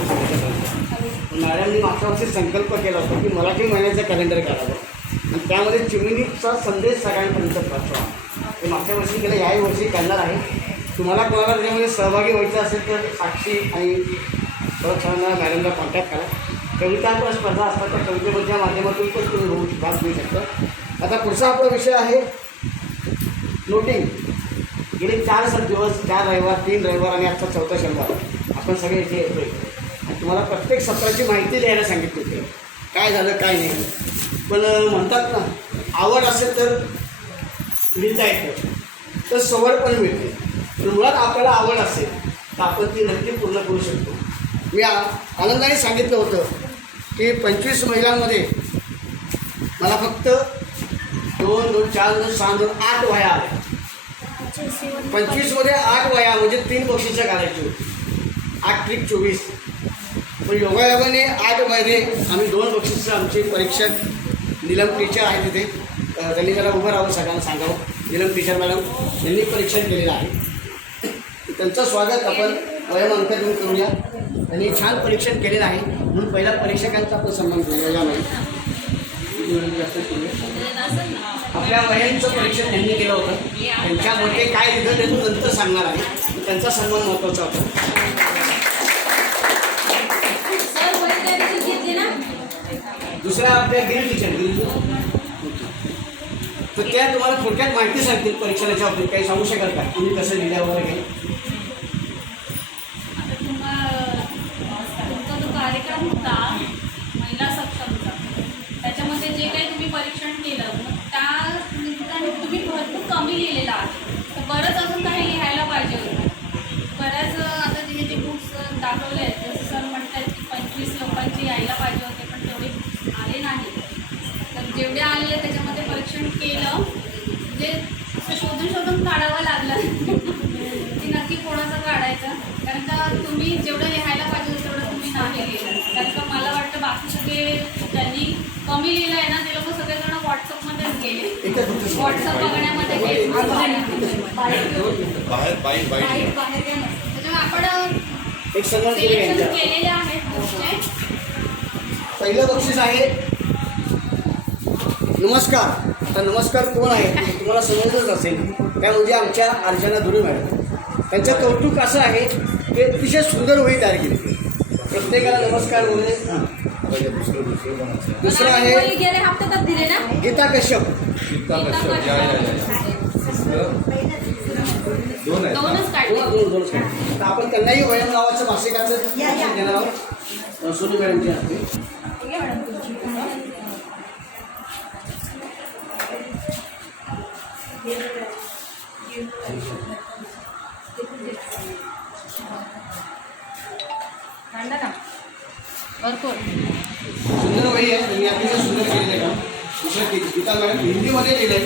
पण मॅडमनी मागच्या वर्षी संकल्प केला होता की मराठी महिन्याचं कॅलेंडर काढावं आणि त्यामध्ये चिमणीचा संदेश सगळ्यांपर्यंत पोहोचवा. ते मागच्या वर्षी केलं, याही वर्षी करणार आहे. तुम्हाला कोणाला त्याच्यामध्ये सहभागी व्हायचं असेल तर साक्षी आणि सरांना मॅडमला कॉन्टॅक्ट करा. कविता स्पर्धा असतात तर कवितेच्या माध्यमातून पण तुम्ही भाग घेऊ शकता. आता पुढचा आपला विषय आहे नोटिंग. गेले 4 दिवस 4 रविवार 3 रविवार आणि आजचा 4था शनिवार आपण सगळे इथे येतो आणि तुम्हाला प्रत्येक सत्राची माहिती लिहायला सांगितली होती काय झालं काय नाही. पण म्हणतात ना आवड असेल तर लिहिता येतं तर सवड पण मिळते. तर मुळात आपल्याला आवड असेल तर आपण ती नक्की पूर्ण करू शकतो. मी आनंदाने सांगितलं होतं की 25 महिलांमध्ये मला फक्त 2, 2, 4, 2, 6, 2, 8 वह्या आल्या. 25मध्ये 8 वह्या म्हणजे 3 बक्षिसं काढायची होती. 8 त्रिक 24. पण योगायोगाने 8 वह्याने आम्ही 2 बक्षिसं आमची परीक्षक नीलम टीचर आहे तिथे त्यांनी जरा उभं राहावं सगळ्यांना सांगावं. नीलम टीचर मॅडम यांनी परीक्षण केलेलं आहे. त्यांचं स्वागत आपण वयमांक देऊन करूया. त्यांनी छान परीक्षण केलेलं आहे म्हणून पहिल्या परीक्षकांचा आपण सन्मान करूया. यामध्ये आपल्या वयांचं परीक्षण त्यांनी केलं होतं. त्यांच्यामध्ये काय रिझल्ट येतो नंतर सांगणार आहे. त्यांचा सन्मान महत्त्वाचा होता. दुसऱ्या आपल्या गिरी टीचर तर त्या तुम्हाला थोडक्यात माहिती सांगतील परीक्षणाच्या बाबतीत. काही सांगू शकाल का तुम्ही कसं लिहिल्या वगैरे? तुमचा जो कार्यक्रम होता महिला सक्षमता त्याच्यामध्ये जे काही तुम्ही परीक्षण केलं मग त्या निमित्ताने तुम्ही भरपूर कमी लिहिलेलं आहे. तर बरंच अजून काही लिहायला पाहिजे होतं. बऱ्याच आता जे जे बुक्स दाखवले आहेत जसं सर म्हणतात की 25 लोकांची यायला पाहिजे होते पण तेवढे आले नाही. तर जेवढे आलेले त्याच्यामध्ये परीक्षण केलं म्हणजे असं शोधून काढावं लागलं की नक्की कोणाचं काढायचं. कारण का तुम्ही जेवढं लिहायला पाहिजे होतं तेवढं तुम्ही नाही लिहिलं. कारण का मला वाटतं बाकी सगळे त्यांनी कमी लिहिलं आहे ना ते लोक सगळेजण व्हॉट्सअपमध्येच गेले. व्हॉट्सअप बघण्यामध्ये गेले. त्याच्यामुळे आपण एक सन्मान केलेले आहेत गोष्टी. पहिलं बक्षीस आहे नमस्कार. आता नमस्कार कोण आहे तुम्हाला समजलंच असेल. त्या म्हणजे आमच्या अर्चना धुरे मॅडम. त्यांचं कौतुक असं आहे की अतिशय सुंदर वही तयार केली. प्रत्येकाला नमस्कार बोलले. दुसरं आहे गेले हप्त्यात दिले ना गीता कश्यप. दोनच काढले. दोनच काय तर आपण त्यांनाही वयम नावाचं मासिकाचं देणार आहोत. सोनू मॅडमची असते. सुंदर वही आहे. तुम्ही अतिशय सुंदर केलेलं आहे का. दुसरं गीता मॅडम हिंदीमध्ये लिहिलं आहे.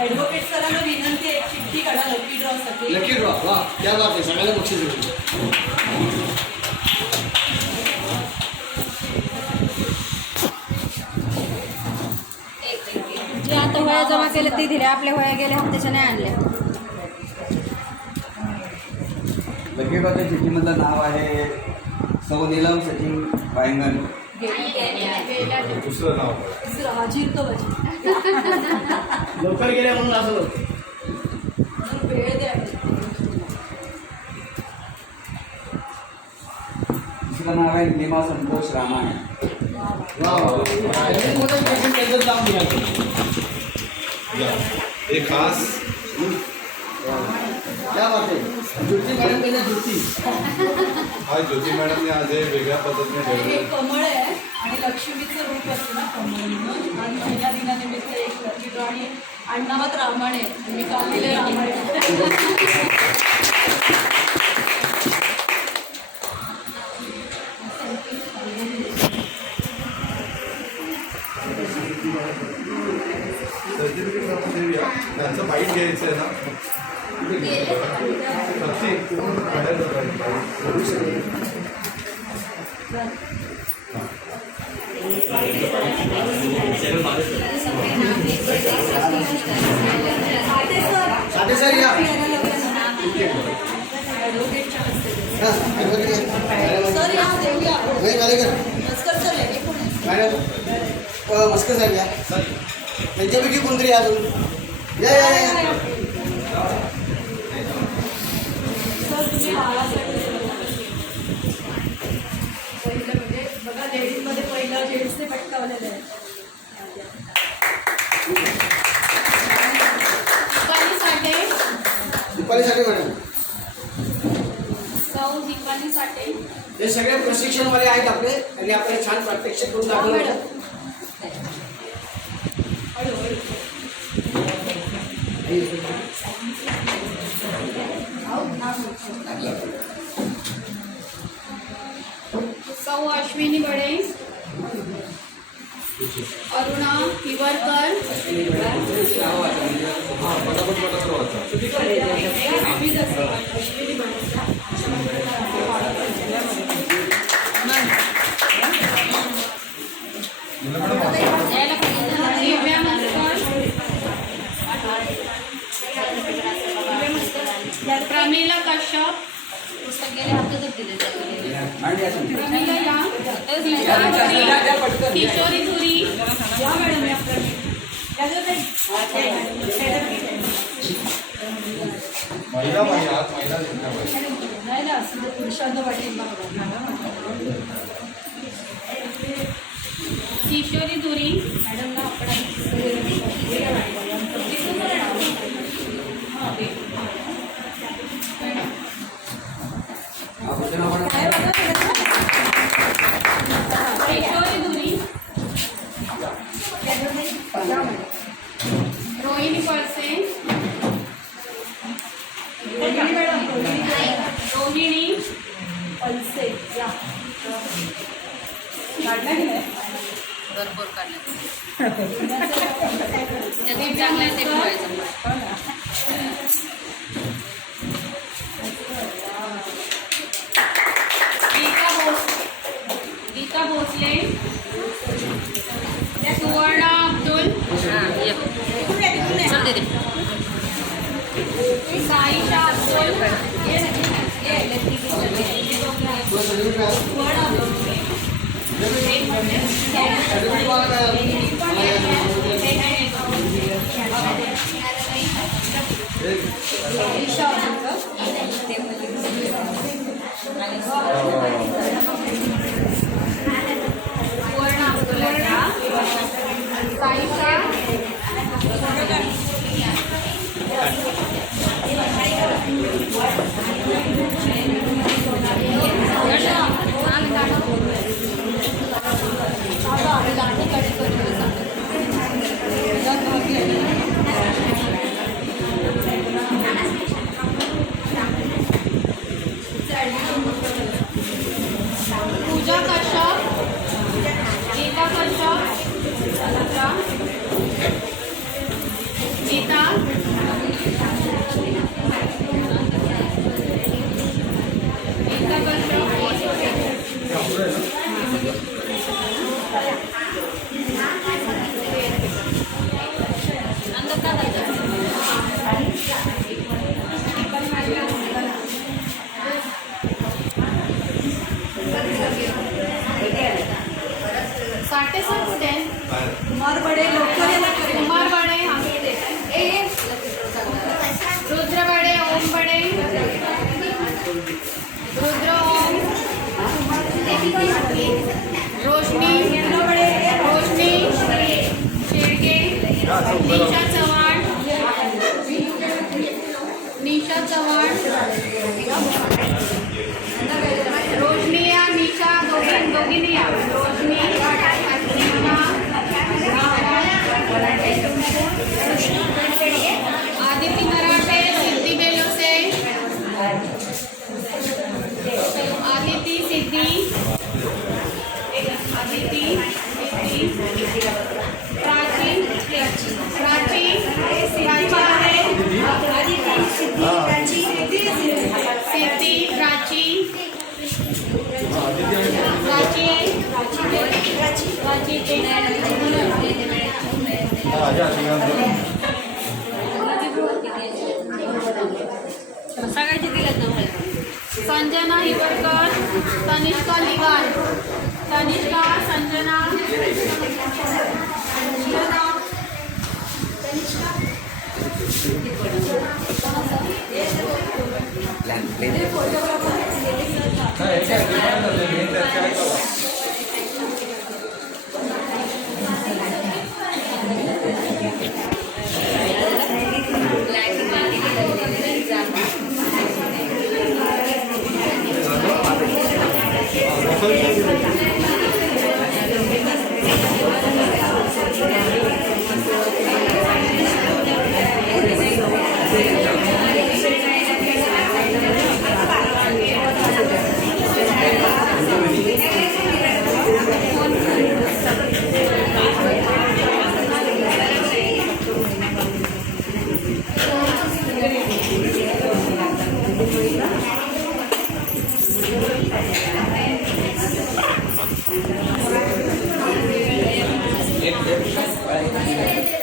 ॲडव्होकेट सरांना विनंती आहे चिठ्ठी काढा लकी ड्रॉसाठी. लकी ड्रॉ वा त्या बात आहे. सगळ्यांना बक्षीस देऊ. जे आता वया जमा केले ते दिले. आपल्या वया गेल्या हप्त्याच्या नाही आणल्या. लकी ड्रॉच्या चिठ्ठीमधलं नाव आहे सौ नीलम सचिन वायंगण. दुसरं नाव हाजीर तो बजी लवकर गेल्या म्हणून असं होतं. वेळ द्या. त्यांचं नाव आहे निमा संतोष रामाणे. वा वा वा. त्यांनी मोठं पेशंट त्यांचं नाव निघालं. या. हे खास क्या बात आहे. ज्योती मॅडम कधी ज्योती हा ज्योती मॅडमने आज हे वेगळ्या पद्धतीने हे ठेवलं. कमळ आहे आणि लक्ष्मीचं रूप असतं ना कमळ म्हणून. आणि महिला दिनानिमित्त एक लकी आणि अण्णावत रामाणे मी काल दिले रामाणे. सर्टिफिकेट आपण देऊया. त्यांचं बाईट घ्यायचं आहे ना. साक्षी, तू काढायचं बाईट. साधे सर या. हां, सर या देऊया. नाही झाले का नमस्कार सर हे कोण आहे? मॅडम मस्कर साहेब या. त्यांच्यापैकी कोणतरी या अजून. या या या. सर तुम्ही बाळासाठी पहिलं म्हणजे बघा लेडीजमध्ये पहिलं जेंट्सने पटकावलेलं आहे. दीपाली साठे, दीपाली साठे मॅडम. सौ दीपाली साठे. हे सगळे प्रशिक्षणवाले आहेत आपले. त्यांनी आपल्याला छान प्रात्यक्षिक करून हा, दाखवलं. मॅडम. सौ अश्विनी बडे, अरुणा हिवरकर, दिव्या मस्कर, प्रमिला कश्यप, प्रमिला या, किशोरी धुरी, या मॅडम या. महिला पाहिजे आज महिला जिंकल्या पाहिजे. नाही ना असं पुरुषांना पाठिंबा किशोरी धुरी, मॅडमला आपण काय बघा किशोरी धुरी, रोहिणी पळसे, रोहिणी पल्से या काढला की नाही भरपूर काढलं त्यातून चांगलं ते ठेवायचं. गीता भोसले, सुवर्णा अब्दुल, चल दे साईशा अब्दुल, सुवर्ण अब्दुल, साईशा पूजा कश्यप, गीता कश्यप, गीता साठे सर कुठे कुमार बडे लवकर यायला करेल. कुमार बडे, रुद्र बडे, ओम बडे, रुद्र ओम, रोशनी शेळके, निशा चव्हाण, रोशनी या निशा दोघींनी या. रोशनी, आदिती मराठे, सिद्धी बेलोसे, आदिती सिद्धी, प्राची, सिद्धी, प्राची, संजना हिवरकर, तनिष्का लिगार, संजना, एक